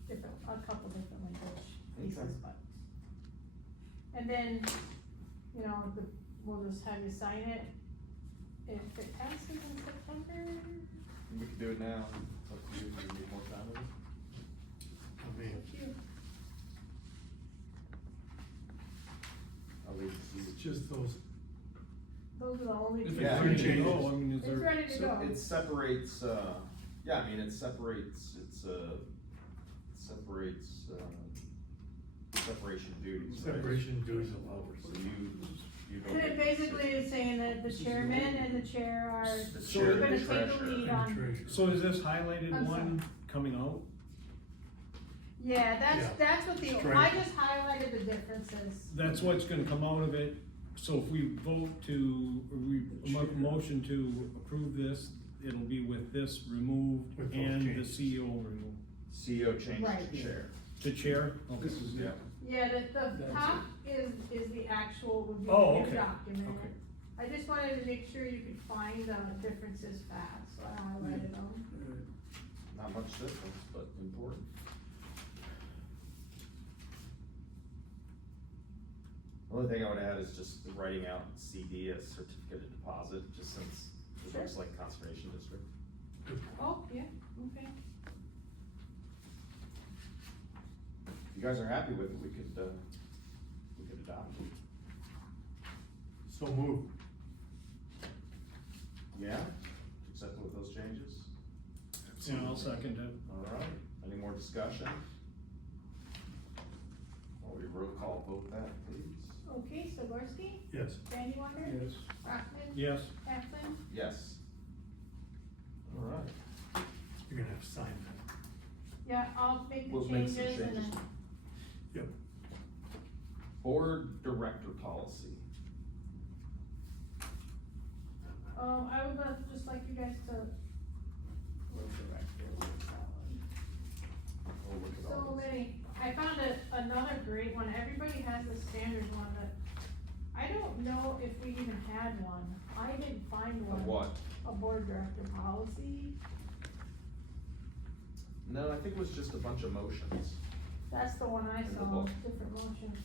different, a couple different language pieces, Okay. but. And then, we'll just have you sign it if it passes in September. we can do it now, it's up to you, if you need more time with it. I mean, Thank you. I'll leave it to you. it's just those, Those are the only two. If Yeah. it's ready to go, I mean, is It's there? ready to So go. it separates, yeah, I mean, it separates, separation of duties, right? separation duties of powers. So you don't. And it get basically is saying that the chairman and the chair are, The So chair, we're the gonna take the treasurer. lead And on. treasurer. So is this highlighted I'm one coming out? Yeah, Yeah. that's what I Strike. just highlighted the differences. That's what's gonna come out of it, so if we vote to, or we make a motion to approve this, it'll be with this removed With those and the changes. CEO removed. CEO changes Right. to chair. The chair? Okay. This is Yeah. Yeah, the That's top is the actual, would be Oh, the new okay. document. Okay. I just wanted to make sure you could find the differences fast, so I highlighted them. Not much difference, but important. The only thing I would add is just writing out CD as certificate of deposit, just since it looks like conservation district. Oh, yeah, okay. If you guys are happy with it, we could adopt it. So moved. Yeah? Accept it with those changes? Yeah, I'll second it. Alright, any more discussion? Well, we roll call vote that, please. Okay, so Gorski, Yes. Randy Wonder, Yes. Rockman, Yes. Kaplan, Yes. Alright. You're gonna have to sign that. yeah, I'll make the We'll make some changes and changes. then, Yep. Board director policy. I would just like you guys to. Board director, where's that one? Oh, look at all So this. many, I found another great one, everybody has the standard one, but I don't know if we even had one, I didn't find one. Of what? A board director policy, No, I think it was just a bunch of motions. that's the one I In the saw, book. different motions.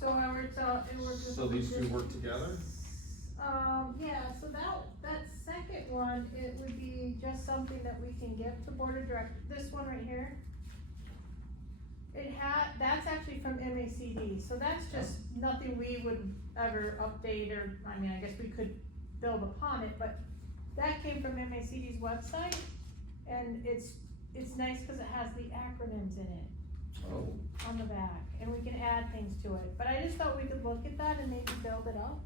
So it works. So these two work together? Yeah, so that second one, it would be just something that we can give to board of directors, this one right here. That's actually from MACD, so that's just nothing we would ever update or, I mean, I guess we could build upon it, but that came from MACD's website, and it's nice cause it has the acronyms in it Oh. on the back, and we can add things to it, but I just thought we could look at that and maybe build it up,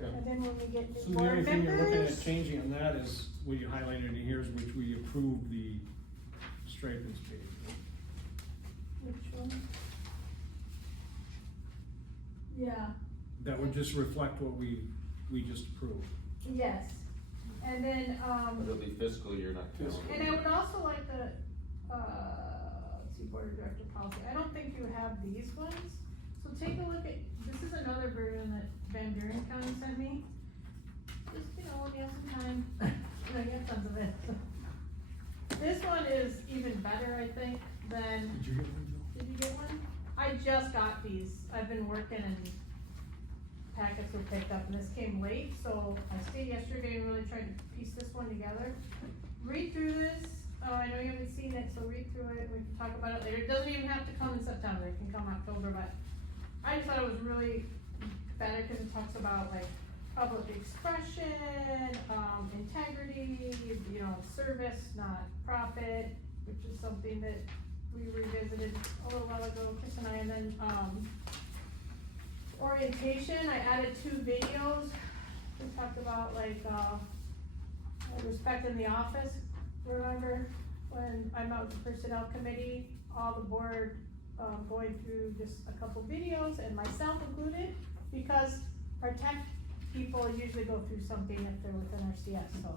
Okay. and then when we get So new the only board thing you're looking at members. changing on that is what you highlighted in here is which we approve the stipends page. Which one? Yeah, That would just reflect what we just approved. yes, and then, It'll be fiscal year, not calendar. and I would also like the, see board of director policy. I don't think you have these ones. So take a look at, this is another version that Van Buren County sent me. Just, when you have some time, you have tons of it. This one is even better, I think, than, Did you get one, Joe? did you get one? I just got these. I've been working and packets were picked up and this came late, so I stayed yesterday and really tried to piece this one together. Read through this. I know you haven't seen it, so read through it. We can talk about it later. It doesn't even have to come in September. It can come October, but I just thought it was really better because it talks about like public expression, integrity, service, not profit, which is something that we revisited a little while ago, Chris and I, and then, orientation, I added 2 videos. We talked about like, respect in the office. Remember when I met with the personnel committee, all the board, going through just a couple videos and myself included, because our tech people usually go through something if they're within our CS, so.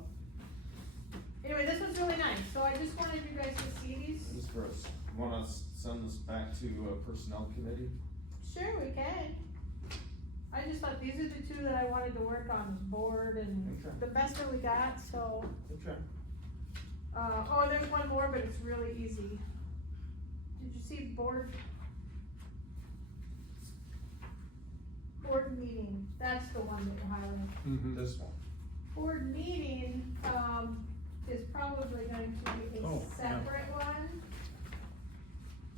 Anyway, this was really nice, so I just wanted you guys to see these. Just for us, wanna send this back to personnel committee? Sure, we can. I just thought these are the 2 that I wanted to work on, board and Okay. the best that we got, so. Okay. Oh, there's one more, but it's really easy. Did you see board meeting? That's the one that you're highlighting. This one. Board meeting, is probably going to be a Oh, yeah. separate one.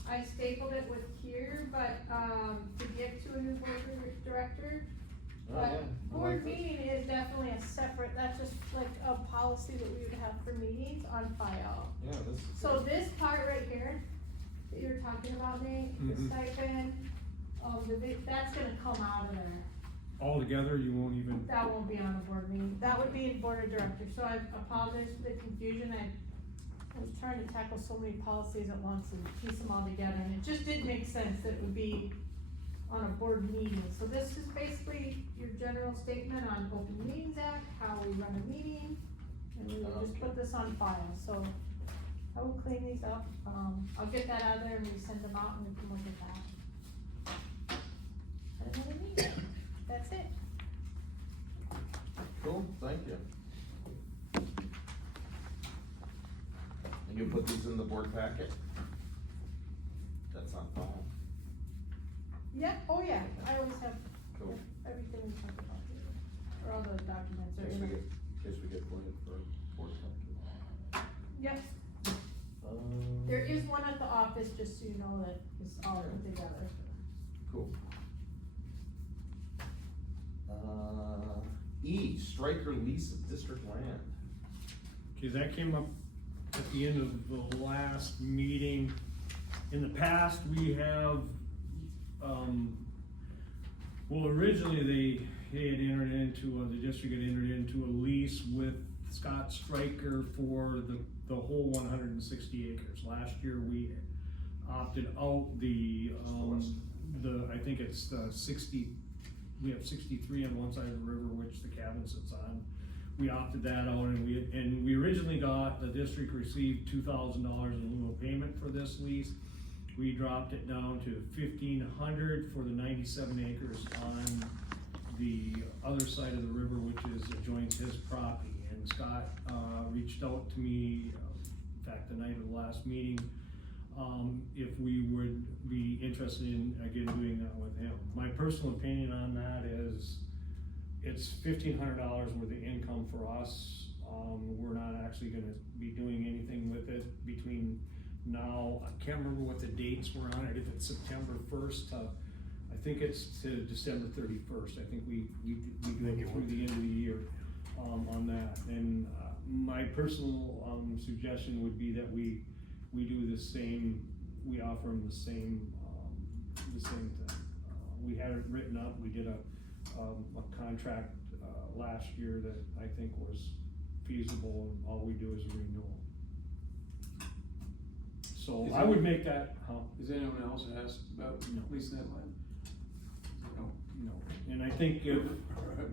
I stapled it with here, but, to get to a new board director. Oh, yeah. But I board like this. meeting is definitely a separate, that's just like a policy that we would have for meetings on file. Yeah, this is. So this part right here, that you're talking about, Nate, the Mhm. stipend, that's gonna come out of there. Altogether, you won't even, That won't be on the board meeting, that would be in board of directors, so I apologize for the confusion, I was trying to tackle so many policies at once and piece them all together, and it just didn't make sense that it would be on a board meeting. So this is basically your general statement on Open Meetings Act, how we run a meeting, and we would just put this on file, so I will clean these up, I'll get that out of there and we send them out and we can look at that. And another meeting, that's it. Cool, thank you. And you put these in the board packet? That's on file. Yeah, oh yeah, I always have Cool. everything we talked about here, or all the documents are In in case we there. get, in case we get pointed for board packet. Yep, there is one at the office, just so you know that it's all put together. Cool. E, striker lease of district land. okay, that came up at the end of the last meeting. In the past, we have, well, originally they had entered into, the district had entered into a lease with Scott Stryker for the whole 160 acres. Last year, we opted out I think it's the 60, we have 63 on one side of the river, which the cabin sits on. We opted that out, and we originally the district received $2,000 in lieu of payment for this lease. We dropped it down to $1,500 for the 97 acres on the other side of the river, which adjoins his property. And Scott, reached out to me, in fact, the night of the last meeting, if we would be interested in, again, doing that with him. My personal opinion on that is, it's $1,500 worth of income for us. We're not actually gonna be doing anything with it between now, I can't remember what the dates were on it, if it's September 1st to, I think it's to December 31st. I think we do it through the end of the year, on that. And, my personal, suggestion would be that we do the same, we offer them the same thing. We had it written up, we did a contract, last year that I think was feasible, and all we do is a renewal. So I would make that, Has anyone else asked about No. leasing that land? No. no, and I think if,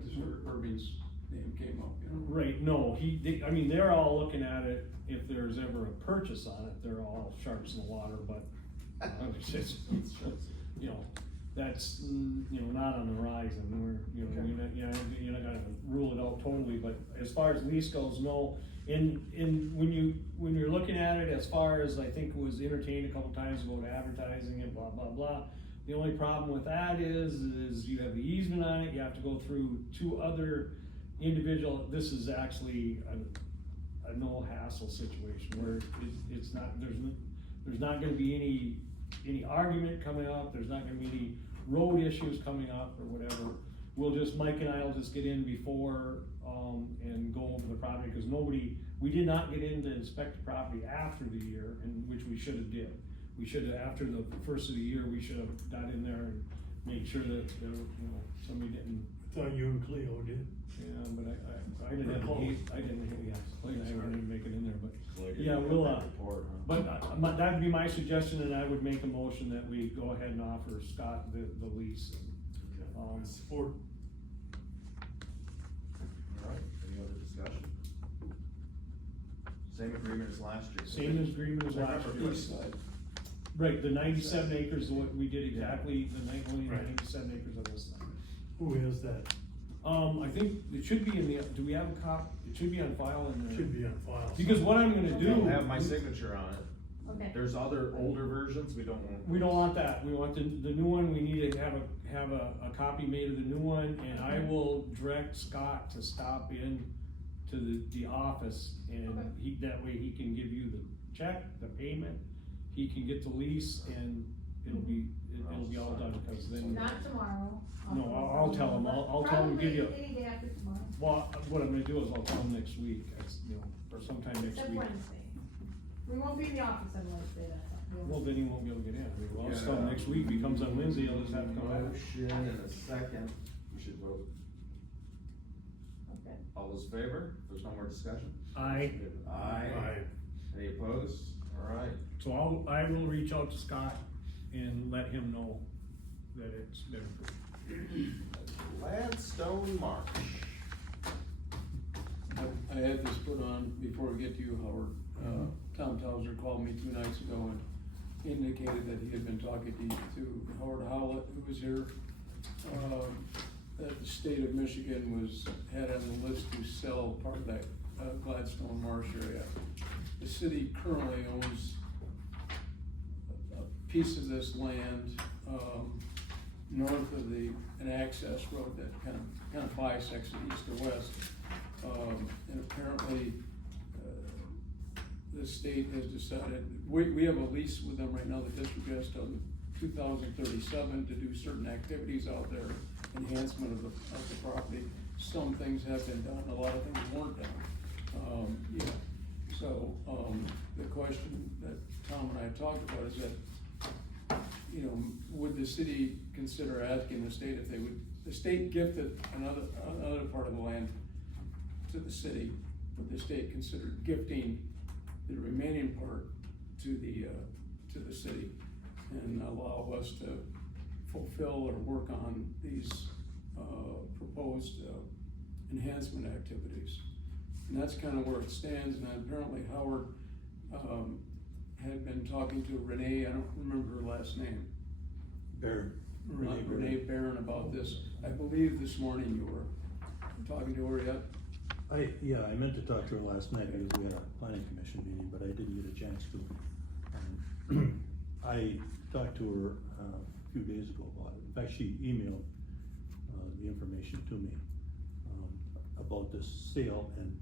Just Irving's name came up, you know? right, no, they're all looking at it, if there's ever a purchase on it, they're all sharps in the water, but It's just, you know, that's, you know, not on the horizon, we're, you know, you're not gonna rule it out totally, but as far as lease goes, no. When you're looking at it, as far as, I think it was entertained a couple times about advertising and blah, blah, blah. The only problem with that is you have the easement on it, you have to go through 2 other individual, this is actually a no hassle situation where it's not, there's not gonna be any argument coming up, there's not gonna be any road issues coming up or whatever. Mike and I will just get in before, and go over the property, cause we did not get in to inspect the property after the year, and which we should've did. We should've, after the first of the year, we should've got in there and made sure that there, you know, somebody didn't. I thought you and Cleo did. Yeah, but I didn't have, I didn't make it in there, but, yeah, we'll, but that'd be my suggestion, and I would make a motion that we go ahead and offer Scott the lease. Support. Alright, any other discussion? Same agreement as last year. Same agreement as last year. East side. Right, the 97 acres, what we did exactly, only Right. 97 acres of this thing. Who is that? I think it should be in the, do we have a cop? It should be on file in there. Should be on file. Because what I'm gonna do. Don't have my signature on it. Okay. There's other older versions, we don't want. We don't want that, we want the new one, we need to have a copy made of the new one, and I will direct Scott to stop in to the office, and Okay. that way he can give you the check, the payment, he can get the lease, and it'll be all done, because then. Not tomorrow. No, I'll tell him, I'll tell him to give you, Probably any day after tomorrow, well, what I'm gonna do is I'll tell him next week, you know, or sometime next except week. Wednesday. We won't be in the office on Wednesday, that's all. Well, then he won't be able to get in, I mean, well, I'll just tell him next week, if he comes on Wednesday, he'll just have to come back. Motion and a second, we should vote. Okay. All those in favor? There's no more discussion? Aye. Aye. Any opposed? Alright. So I will reach out to Scott and let him know that it's been approved. Gladstone Marsh. I had this put on before we get to you, Howard. Tom Towser called me 2 nights ago and indicated that he had been talking to Howard Howlett, who was here. That the state of Michigan had on the list to sell part of that Gladstone Marsh area. The city currently owns a piece of this land, north of an access road that kind of bisects it east or west. And apparently, the state has decided, we have a lease with them right now, the district has till 2037 to do certain activities out there, enhancement of the property. Some things have been done, a lot of things weren't done. So, the question that Tom and I have talked about is that, you know, would the city consider asking the state if they would, the state gifted another part of the land to the city, would the state consider gifting the remaining part to the city and allow us to fulfill or work on these proposed enhancement activities? And that's kind of where it stands. And apparently Howard had been talking to Renee, I don't remember her last name. Renee Barron about this. I believe this morning you were talking to her yet? I meant to talk to her last night because we had a planning commission meeting, but I didn't get a chance to. I talked to her a few days ago about it. In fact, she emailed the information to me about this sale, and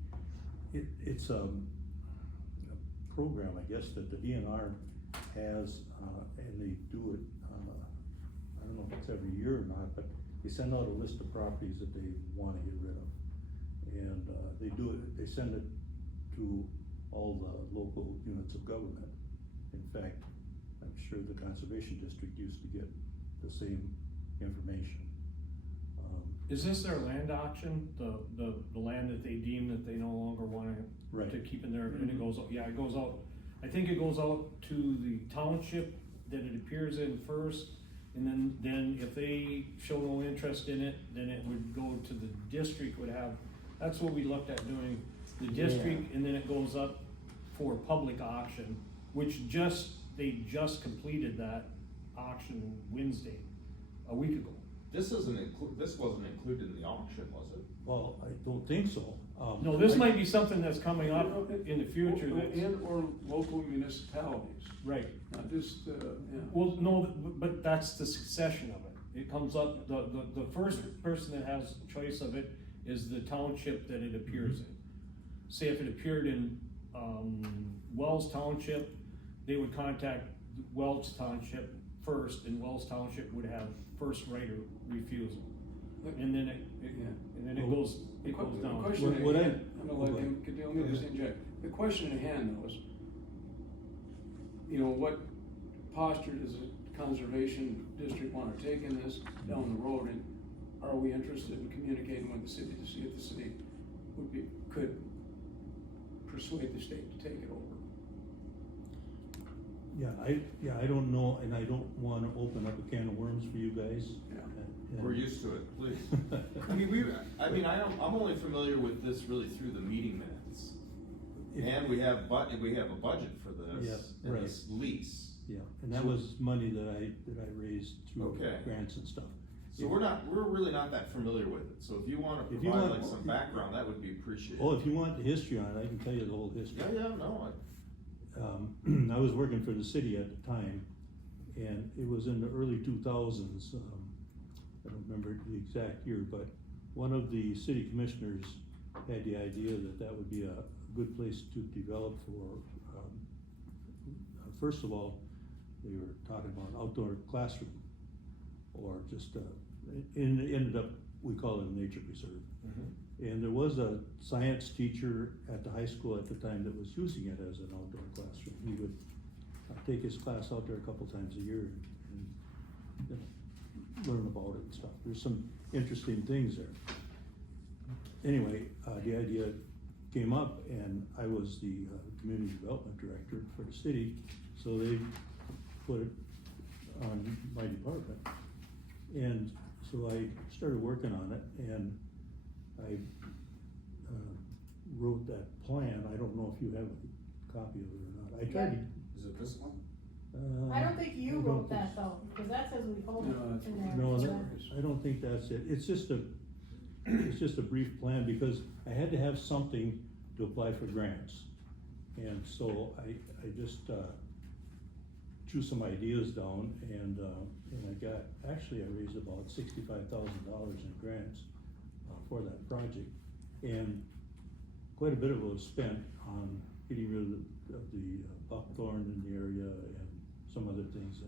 it's a program, I guess, that the DNR has, and they do it, I don't know if it's every year or not, but they send out a list of properties that they wanna get rid of. And they do it, they send it to all the local units of government. In fact, I'm sure the Conservation District used to get the same information. Is this their land auction, the land that they deem that they no longer want Right. to keep in there, and it goes, it goes out, I think it goes out to the township that it appears in first, and then if they show no interest in it, then it would go to the district would have, that's what we looked at doing, the district, and then it goes up for public auction, which just they just completed that auction Wednesday, a week ago. This wasn't included in the auction, was it? Well, I don't think so. No, this might be something that's coming up in the future And/or local municipalities, right. not just, yeah. Well, no, but that's the succession of it. It comes up, the first person that has choice of it is the township that it appears in. Say if it appeared in, Wells Township, they would contact Wells Township first, and Wells Township would have first right of refusal. And then it goes The down. question What at I- hand, I'm gonna let him, let me just interject. The question at hand though is, you know, what posture does the conservation district wanna take in this down the road? And are we interested in communicating with the city to see if the city could persuade the state to take it over? I don't know, and I don't wanna open up a can of worms for you guys. Yeah. And- We're used to it, please. I'm only familiar with this really through the meeting minutes. And we have a budget for this, Yeah, and right. this lease. Yeah, and that was money that I raised through Okay. grants and stuff. So we're really not that familiar with it, so if you wanna If you provide want- like some background, that would be appreciated. Oh, if you want the history on it, I can tell you the whole history. Yeah, no, I was working for the city at the time, and it was in the early 2000s. I don't remember the exact year, but one of the city commissioners had the idea that that would be a good place to develop for, first of all, they were talking about an outdoor classroom, or just, it ended up, we call it a nature preserve. And there was a science teacher at the high school at the time that was using it as an outdoor classroom. He would take his class out there a couple times a year and you know, learn about it and stuff. There's some interesting things there. Anyway, the idea came up, and I was the community development director for the city, so they put it on my department. And so I started working on it, and I wrote that plan. I don't know if you have a copy of it or not. I tried to. Is it this one? I don't think you I don't wrote think that though, because that says we hold No, that's it in there. No, so I don't think that's it. It's just a brief plan, because I had to have something to apply for grants. And so I just, threw some ideas down, and I raised about $65,000 in grants, for that project. And quite a bit of it was spent on getting rid of the buckthorn in the area and some other things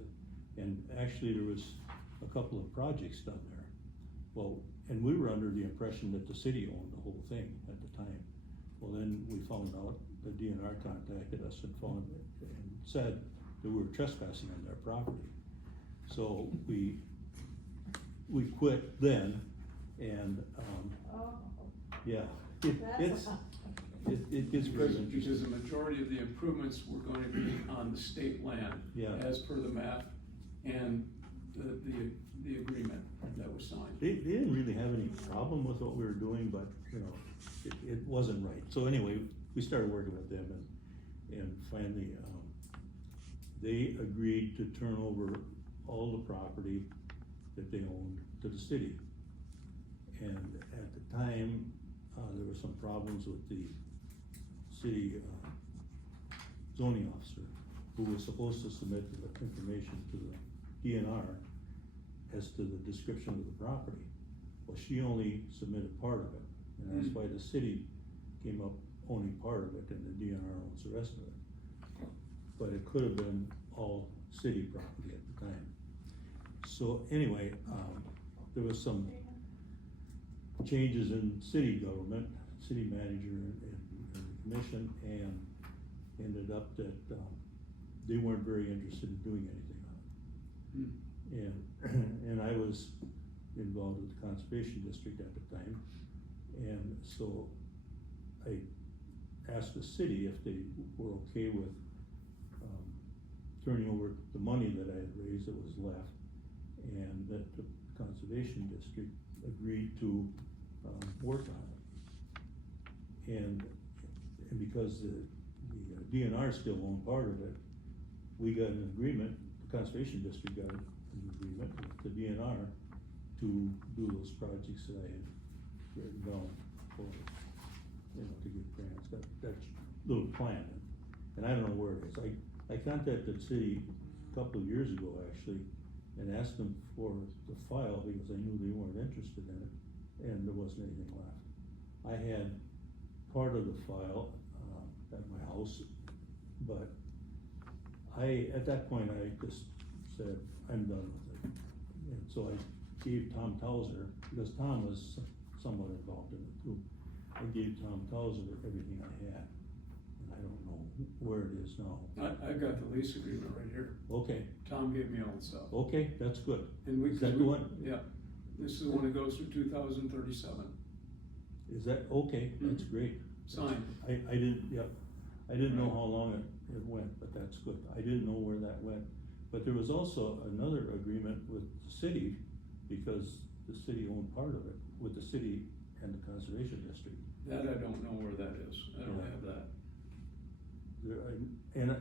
and actually there was a couple of projects done there. Well, and we were under the impression that the city owned the whole thing at the time. Well, then we found out, the DNR contacted us and said that we were trespassing on their property. So we quit then, and, Oh, yeah, that's it gets very interesting. Because the majority of the improvements were going to be on the state land. Yeah. As per the map and the agreement that was signed. They didn't really have any problem with what we were doing, but, you know, it wasn't right. So anyway, we started working with them, and finally, they agreed to turn over all the property that they owned to the city. And at the time, there were some problems with the city zoning officer, who was supposed to submit the information to the DNR as to the description of the property. Well, she only submitted part of it, and that's why the city came up owning part of it, and the DNR owns the rest of it. But it could have been all city property at the time. So anyway, there was some changes in city government, city manager and the commission, and ended up that, they weren't very interested in doing anything on it. And I was involved with the conservation district at the time, and so I asked the city if they were okay with, turning over the money that I had raised that was left, and that the conservation district agreed to, work on it. And because the DNR still owned part of it, we got an agreement, the Conservation District got an agreement with the DNR to do those projects that I had written down for, you know, to get grants, that little plan. And I don't know where it is. I contacted the city a couple of years ago, actually, and asked them for the file because I knew they weren't interested in it, and there wasn't anything left. I had part of the file, at my house, but at that point, I just said, I'm done with it. And so I gave Tom Towser, because Tom was somewhat involved in it too. I gave Tom Towser everything I had, and I don't know where it is now. I've got the lease agreement right here. Okay, Tom gave me all the stuff. okay, that's good. And we. Is that the one? Yeah, this is the one that goes through 2037, Is that, okay, that's great. signed. I didn't, yep, I didn't know how long it went, but that's good. I didn't know where that went. But there was also another agreement with the city, because the city owned part of it, with the city and the Conservation District. That I don't know where that is, I don't Yeah. have that. And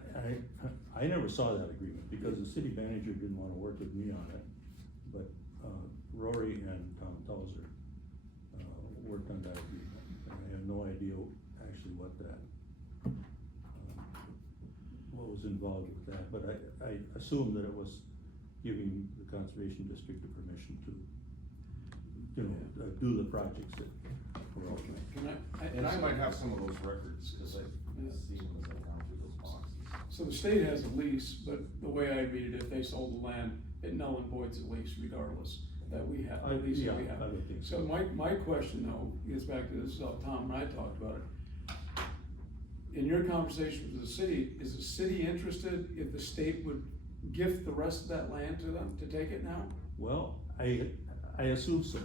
I never saw that agreement, because the city manager didn't wanna work with me on it, but, Rory and Tom Towser, worked on that agreement, and I have no idea actually what was involved with that, but I assume that it was giving the Conservation District the permission to, you know, do the projects that were out there. Can I? And I might have some of those records, cause I Yeah. see them as I gone through those boxes. So the state has a lease, but the way I read it, if they sold the land, it null and voids the lease regardless, that we have, the lease that we Yeah, have. I would think So my question though, gets back to this, Tom and I talked about it. In your conversation with the city, is the city interested if the state would gift the rest of that land to them to take it now? Well, I assume so.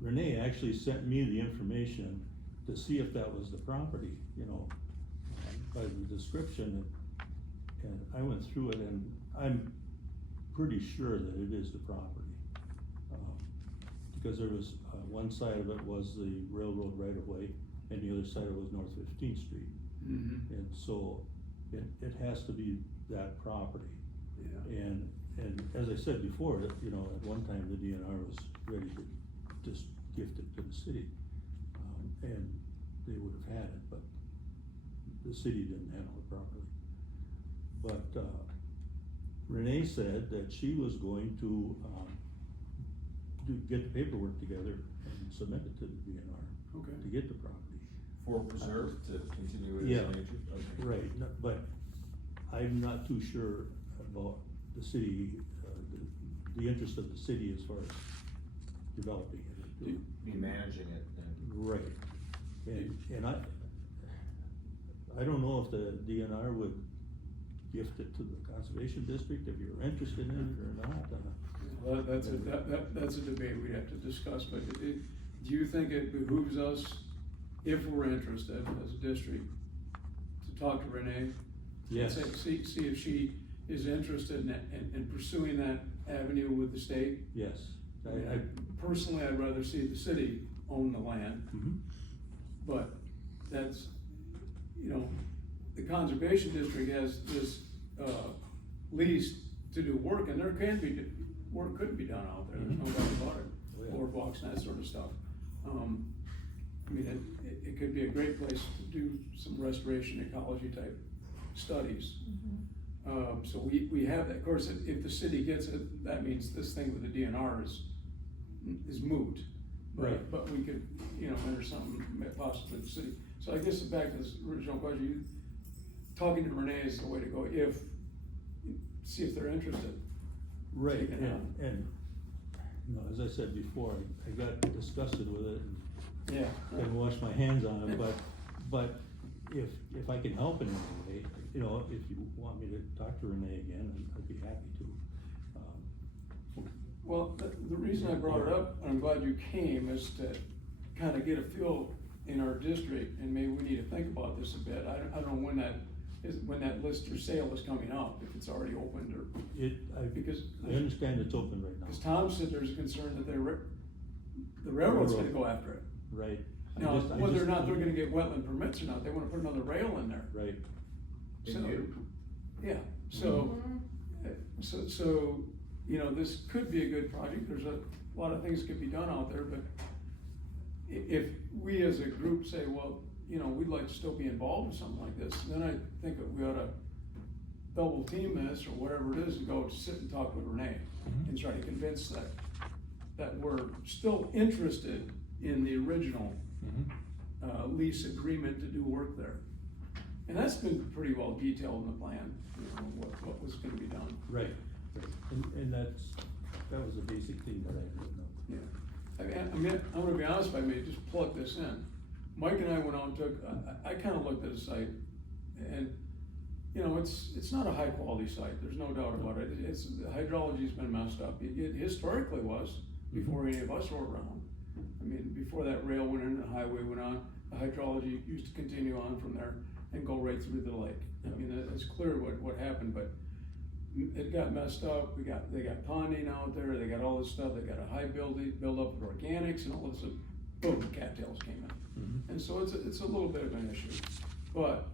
Renee actually sent me the information to see if that was the property, you know, by the description, and I went through it, and I'm pretty sure that it is the property. Because there was, one side of it was the railroad right of way, and the other side of it was North 15th Street. Mm-hmm. And so, it has to be that property. Yeah. And as I said before, you know, at one time the DNR was ready to just gift it to the city. And they would have had it, but the city didn't handle it properly. But, Renee said that she was going to, get the paperwork together and submit it to the DNR Okay. to get the property. For preserve to continue as Yeah. nature? Okay. Right, but I'm not too sure about the city, the interest of the city as far as developing it. Be managing it and. Right, and I don't know if the DNR would gift it to the Conservation District if you're interested in it or not. Well, that's a debate we'd have to discuss, but do you think it behooves us, if we're interested as a district, to talk to Renee? Yes. See if she is interested in pursuing that avenue with the state? Yes. Personally, I'd rather see the city own the land, Mhm. but that's, you know, the Conservation District has this, lease to do work, and there can be, work could be done out there, there's no doubt about it, Oh, yeah. boardwalks and that sort of stuff. I mean, it could be a great place to do some restoration ecology type studies. So we have that, of course, if the city gets it, that means this thing with the DNR is moot. Right. But we could, you know, enter something possibly with the city. So I guess back to this original question, talking to Renee is the way to go, see if they're interested. Right, Take it out. and, you know, as I said before, I got disgusted with it and Yeah. couldn't wash my hands on it, but if I can help in any way, you know, if you want me to talk to Renee again, I'd be happy to. Well, the reason I brought it up, and I'm glad you came, is to kind of get a feel in our district, and maybe we need to think about this a bit. I don't know when that list or sale is coming up, if it's already opened or, because. I understand it's open right now. Because Tom said there's a concern that the railroad's gonna go after it. Right. I Now, just- whether or not they're gonna get wetland permits or not, they wanna put another rail in there. Right, So, And Yeah, so, Mhm. so, you know, this could be a good project, there's a lot of things could be done out there, but if we as a group say, well, you know, we'd like to still be involved in something like this, then I think that we ought to double team this or whatever it is and go sit and talk with Renee and try to convince that we're still interested in the original lease agreement to do work there. And that's been pretty well detailed in the plan, you know, what was gonna be done. Right, and that was a basic thing that I had written up. Yeah, I mean, I'm gonna be honest, if I may just plug this in. Mike and I went out and took, I kinda looked at the site, and, you know, it's not a high quality site, there's no doubt about it. The hydrology's been messed up, it historically was, before any of us were around. I mean, before that rail went in, the highway went on, the hydrology used to continue on from there and go right through the lake. I mean, it's clear what happened, but it got messed up, they got ponding out there, they got all this stuff, they got a high build up of organics and all this, boom, cattails came in. And so it's a little bit of an issue. But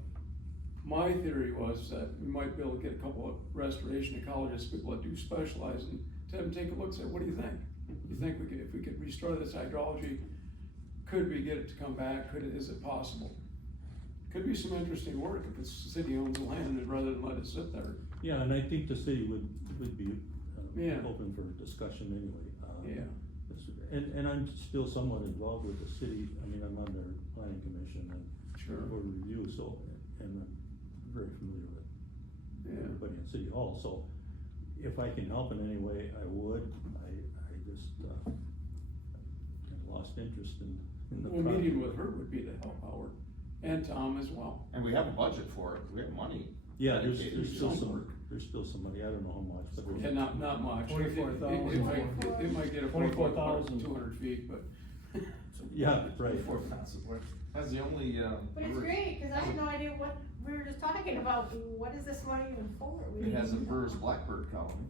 my theory was that we might be able to get a couple of restoration ecologists, people that do specialize, and to have them take a look and say, what do you think? You think if we could restore this hydrology, could we get it to come back? Is it possible? Could be some interesting work if the city owns the land and rather than let it sit there. Yeah, and I think the city would be Yeah. open for discussion anyway. Yeah. And I'm still somewhat involved with the city, I mean, I'm on their planning commission and Sure. board review, so, and I'm very familiar with Yeah. everybody in City Hall, so if I can help in any way, I would. I just, lost interest in the Well, project. meeting with her would be to help Howard, and Tom as well. And we have a budget for it, we have money. Yeah, there's dedicated still to some, work. there's still some money, I don't know how much, but. Yeah, not much. 24,000. It might get a 24,000. 200 feet, but. Yeah, right. That's the only, But it's great, cause I had no idea what, we were just talking about, what is this money even for? We it didn't has a even know. Burr's Blackbird colony.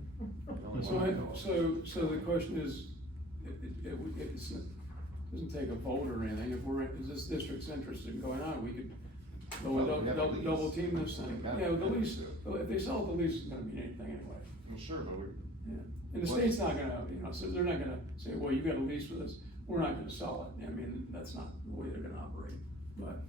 The only So one I know of. so the question is, doesn't take a vote or anything, if this district's interested in going on, we could Well, we have a lease. double team this thing. Got it. Yeah, the lease, if they sell it, the lease is gonna mean anything anyway. Well, sure, but we're, Yeah, and the What- state's not gonna, you know, so they're not gonna say, well, you got a lease with us, we're not gonna sell it, I mean, that's not the way they're gonna operate, but.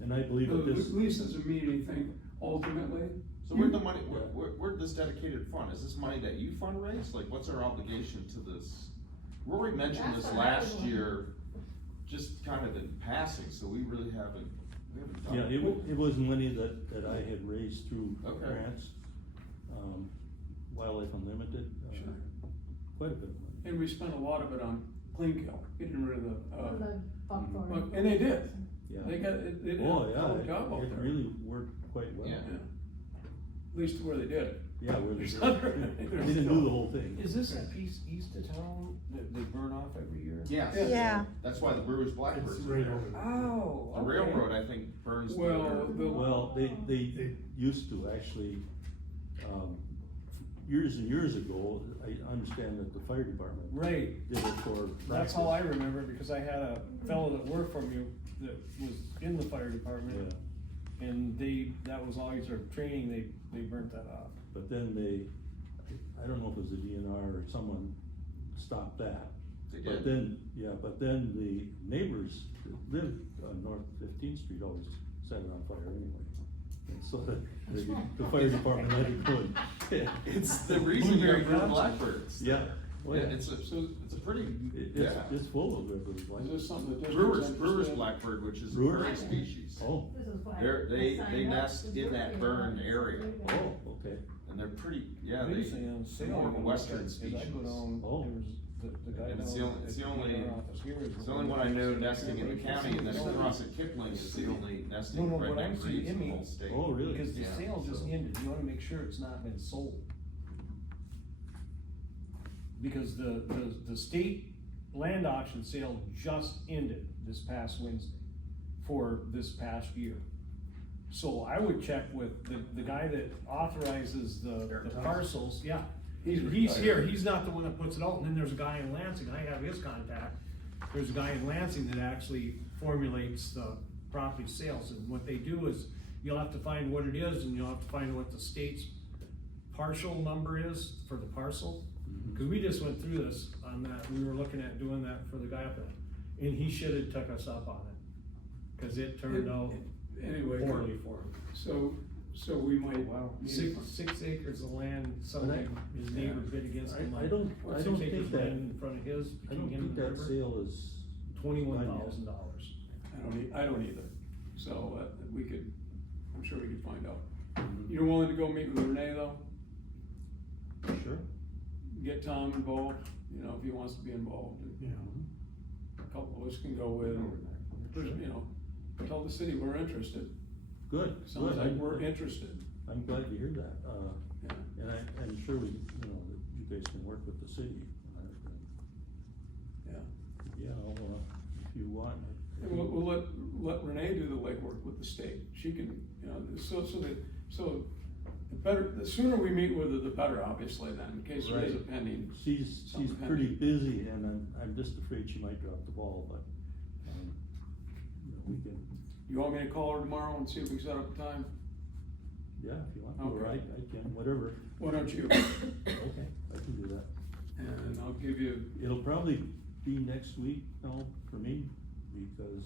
And I believe that The this, lease doesn't mean anything ultimately. so where'd the money, where'd this dedicated fund, is this money that you fundraise, like, what's our obligation to this? Rory mentioned That's this what I was last wondering. year, just kind of in passing, so we really haven't done yeah, it was money that I had raised through Okay. grants, Wildlife Unlimited, Sure. quite a bit of money. And we spent a lot of it on clean kill, getting rid of On the, the buckthorn. and they did, Yeah. they got, it did Oh, a yeah, hell of a job out it there. really worked quite well. Yeah. Yeah. At least to where they did it. Yeah, where they There's did. other- They there's didn't still- do the whole thing. Is this a piece east of town that they burn off every year? Yes. Yeah. That's why the Brewers Blackbirds It's are right there. over there. Oh. The okay. railroad, I think, burns. the Well, other- the- Well, they used to actually, years and years ago, I understand that the fire department Right, did it for that's practice. how I remember it, because I had a fellow that worked for me that was in the fire Yeah, department, and that was always their training, they burnt that off. but then I don't know if it was the DNR or someone stopped that. They But did. then, yeah, but then the neighbors that lived on North 15th Street always set it on fire anyway. And so the fire department let it go. It's the reason you have Brewers Blackbirds. Yeah, well, Yeah, yeah. it's a pretty, It's, yeah. it's full of rivers like. Is this something that Brewers district's Brewers interested in? Blackbird, which is a Brewers? bird species. Oh, This is why They I signed they up, nest is in we're that getting burn lots of area, leaving. oh, okay. and they're pretty, yeah, Big they, thing on they're sale more of a when western is I species. go down, Oh. there's the guy And it's down it's the at only, our office here is it's the only one I know nesting in the county, and then No, across at Kipling is the only nesting No, what I'm redneck saying, breeds in the Emmy, whole state. Oh, really? Because the Yeah, sale just so- ended, you wanna make sure it's not been sold. Because the state land auction sale just ended this past Wednesday for this past year. So I would check with the guy that authorizes the parcels, yeah. He's here, he's not the one that puts it out, and then there's a guy in Lansing, I have his contact. There's a guy in Lansing that actually formulates the property sales, and what they do is, you'll have to find what it is, and you'll have to find what the state's partial number is for the parcel. Cause we just went through this on that, we were looking at doing that for the guy up there, and he should've took us up on it. Cause it turned out Anyway, poorly for him. so we might. Wow, need to 6 acres of land, somebody, his neighbor bid against him. I don't Six think acres of that- land in front of his, I don't between him think and the that river, sale is. $21,000. I don't either, so, we could, I'm sure we could find out. You're willing to go meet with Renee though? Sure. Get Tom involved, you know, if he wants to be involved, Yeah. a couple of us can go with, you know, tell the city we're interested. Good. Sounds good. like we're interested, I'm glad to hear that, yeah. and I'm sure we, you know, that you guys can work with the city. on it. Yeah. Yeah, I'll, if you want. And we'll let Renee do the legwork with the state. She can, you know, so the better, the sooner we meet with her, the better, obviously, then, in case there is a Right. pending. She's something pretty pending. busy, and I'm just afraid she might drop the ball, but, you know, we can, You want me to call her tomorrow and see if we can set up a time? yeah, if you want to, or Okay. I can, whatever. Why don't you? Okay, I can do that. And I'll give you, It'll probably be next week, no, for me, because,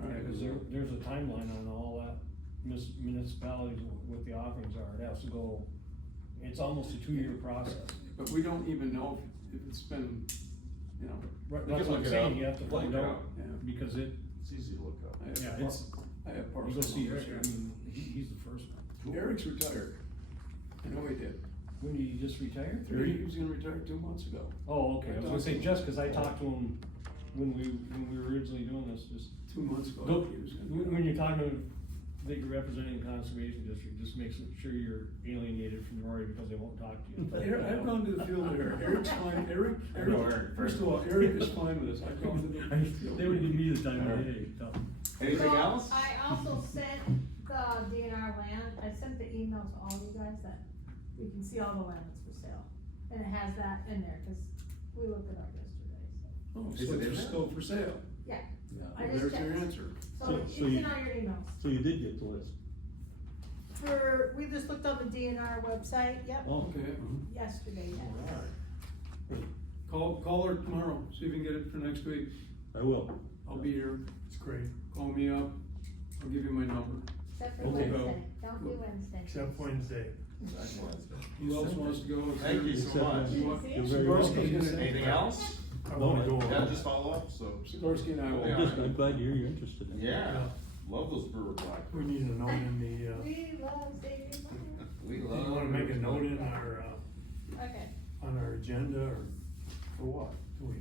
all right, Cause there's a timeline on all that municipalities, what the offerings are, it has to go, it's almost a 2-year process. but we don't even know if it's been, you know, Right, You that's can what I'm look it saying, up. you have to Look find it out, up. yeah. because it, It's easy to look up. I have Yeah, par- it's- I have you parcel go see numbers Eric, here. I mean, he's the first one. Eric's retired. I know he did. When did he just retire? He was gonna retire 2 months ago. Oh, okay, I was gonna say, just cause I talked to him when we were originally doing this, just, 2 months ago. go, he was gonna- when you're talking that you're representing the conservation district, just make sure you're alienated from Rory because they won't talk to you. Eric, I've gone to the field with Eric. Eric's fine. I know Eric First of all, Eric is fine with us. I've gone to the field. They would give me the time of day, tell them. Anything So, else? I also sent the DNR land, I sent the email to all you guys that we can see all the land that's for sale. And it has that in there, cause we looked it up yesterday, so, Oh, Is so it in it's there? still for sale. yeah, yeah. I Well, just there's your checked. answer. So So- it's so in you- all your emails. So you did get the list? We just looked on the DNR website, yep, Oh, Okay. yesterday, yes. Good. Call her tomorrow, see if you can get it for next week. I will. I'll be here. It's great, Call me up. I'll give you my number. Except for Okay. Wednesday, don't do Wednesday. except Wednesday. Who else wants to go? Is Thank there- you so much. You want- You're very Sikorsky's welcome. gonna- Anything else? I wanna go. Yeah, just follow up, so. Sikorsky and I will. Yeah. I'm glad to hear you're interested in it. Yeah, love those Brewer Black. We need a note in the, We love saving money. We you love. wanna make a note in our, Okay, on our agenda, or for what? Do we,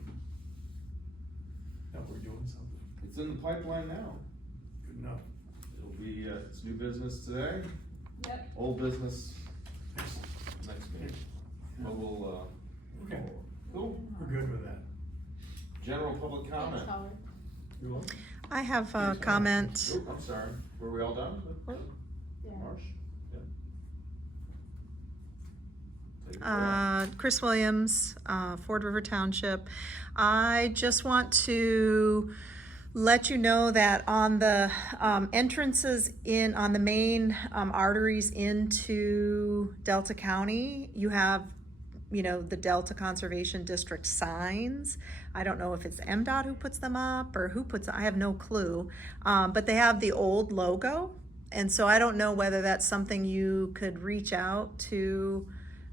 that we're doing something, It's in the pipeline now. good enough. It'll be, it's new business today, yep, old business next meeting. But we'll, Okay, cool. we're good with that. General public thanks comment. Howard. You're welcome. I have a comment. Oop, I'm sorry. Were we all done? Yeah. Marsh? Yeah. Take it away. Chris Williams, Ford River Township. I just want to let you know that on the entrances on the main arteries into Delta County, you have, the Delta Conservation District signs. I don't know if it's MDOT who puts them up or who puts, I have no clue. But they have the old logo. And so I don't know whether that's something you could reach out to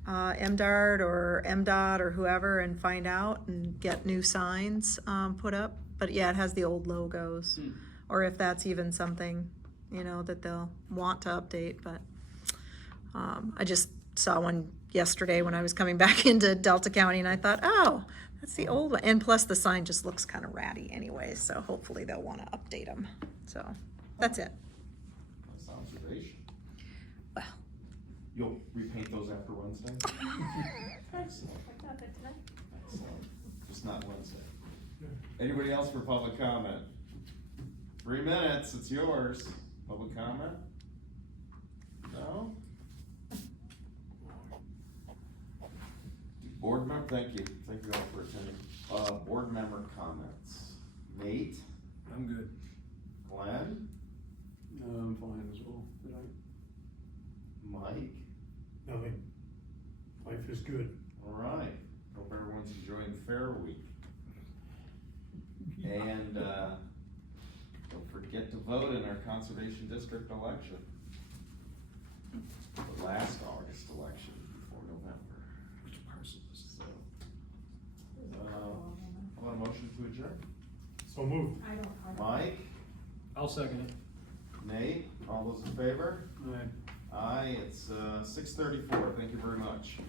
MDART or MDOT or whoever and find out and get new signs put up. But yeah, it has the old logos. Or if that's even something, that they'll want to update. But I just saw one yesterday when I was coming back into Delta County and I thought, oh, that's the old one. And plus the sign just looks kind of ratty anyway, so hopefully they'll want to update them. So that's it. That's observation. Well. You'll repaint those after Wednesday? Excellent, I got that tonight. excellent. Just not Wednesday. Anybody else for public comment? 3 minutes, it's yours. Public comment? No? Board member, thank you all for attending. Board member comments. Nate, I'm good. Glenn, vote in our conservation district election. The last August election before November. Which parcel is it? So, There's a couple of them. how about a motion to adjourn? So moved. I don't. Mike, I'll second it. Nate, all those in favor? Aye. Aye, it's 6:34, thank you very much.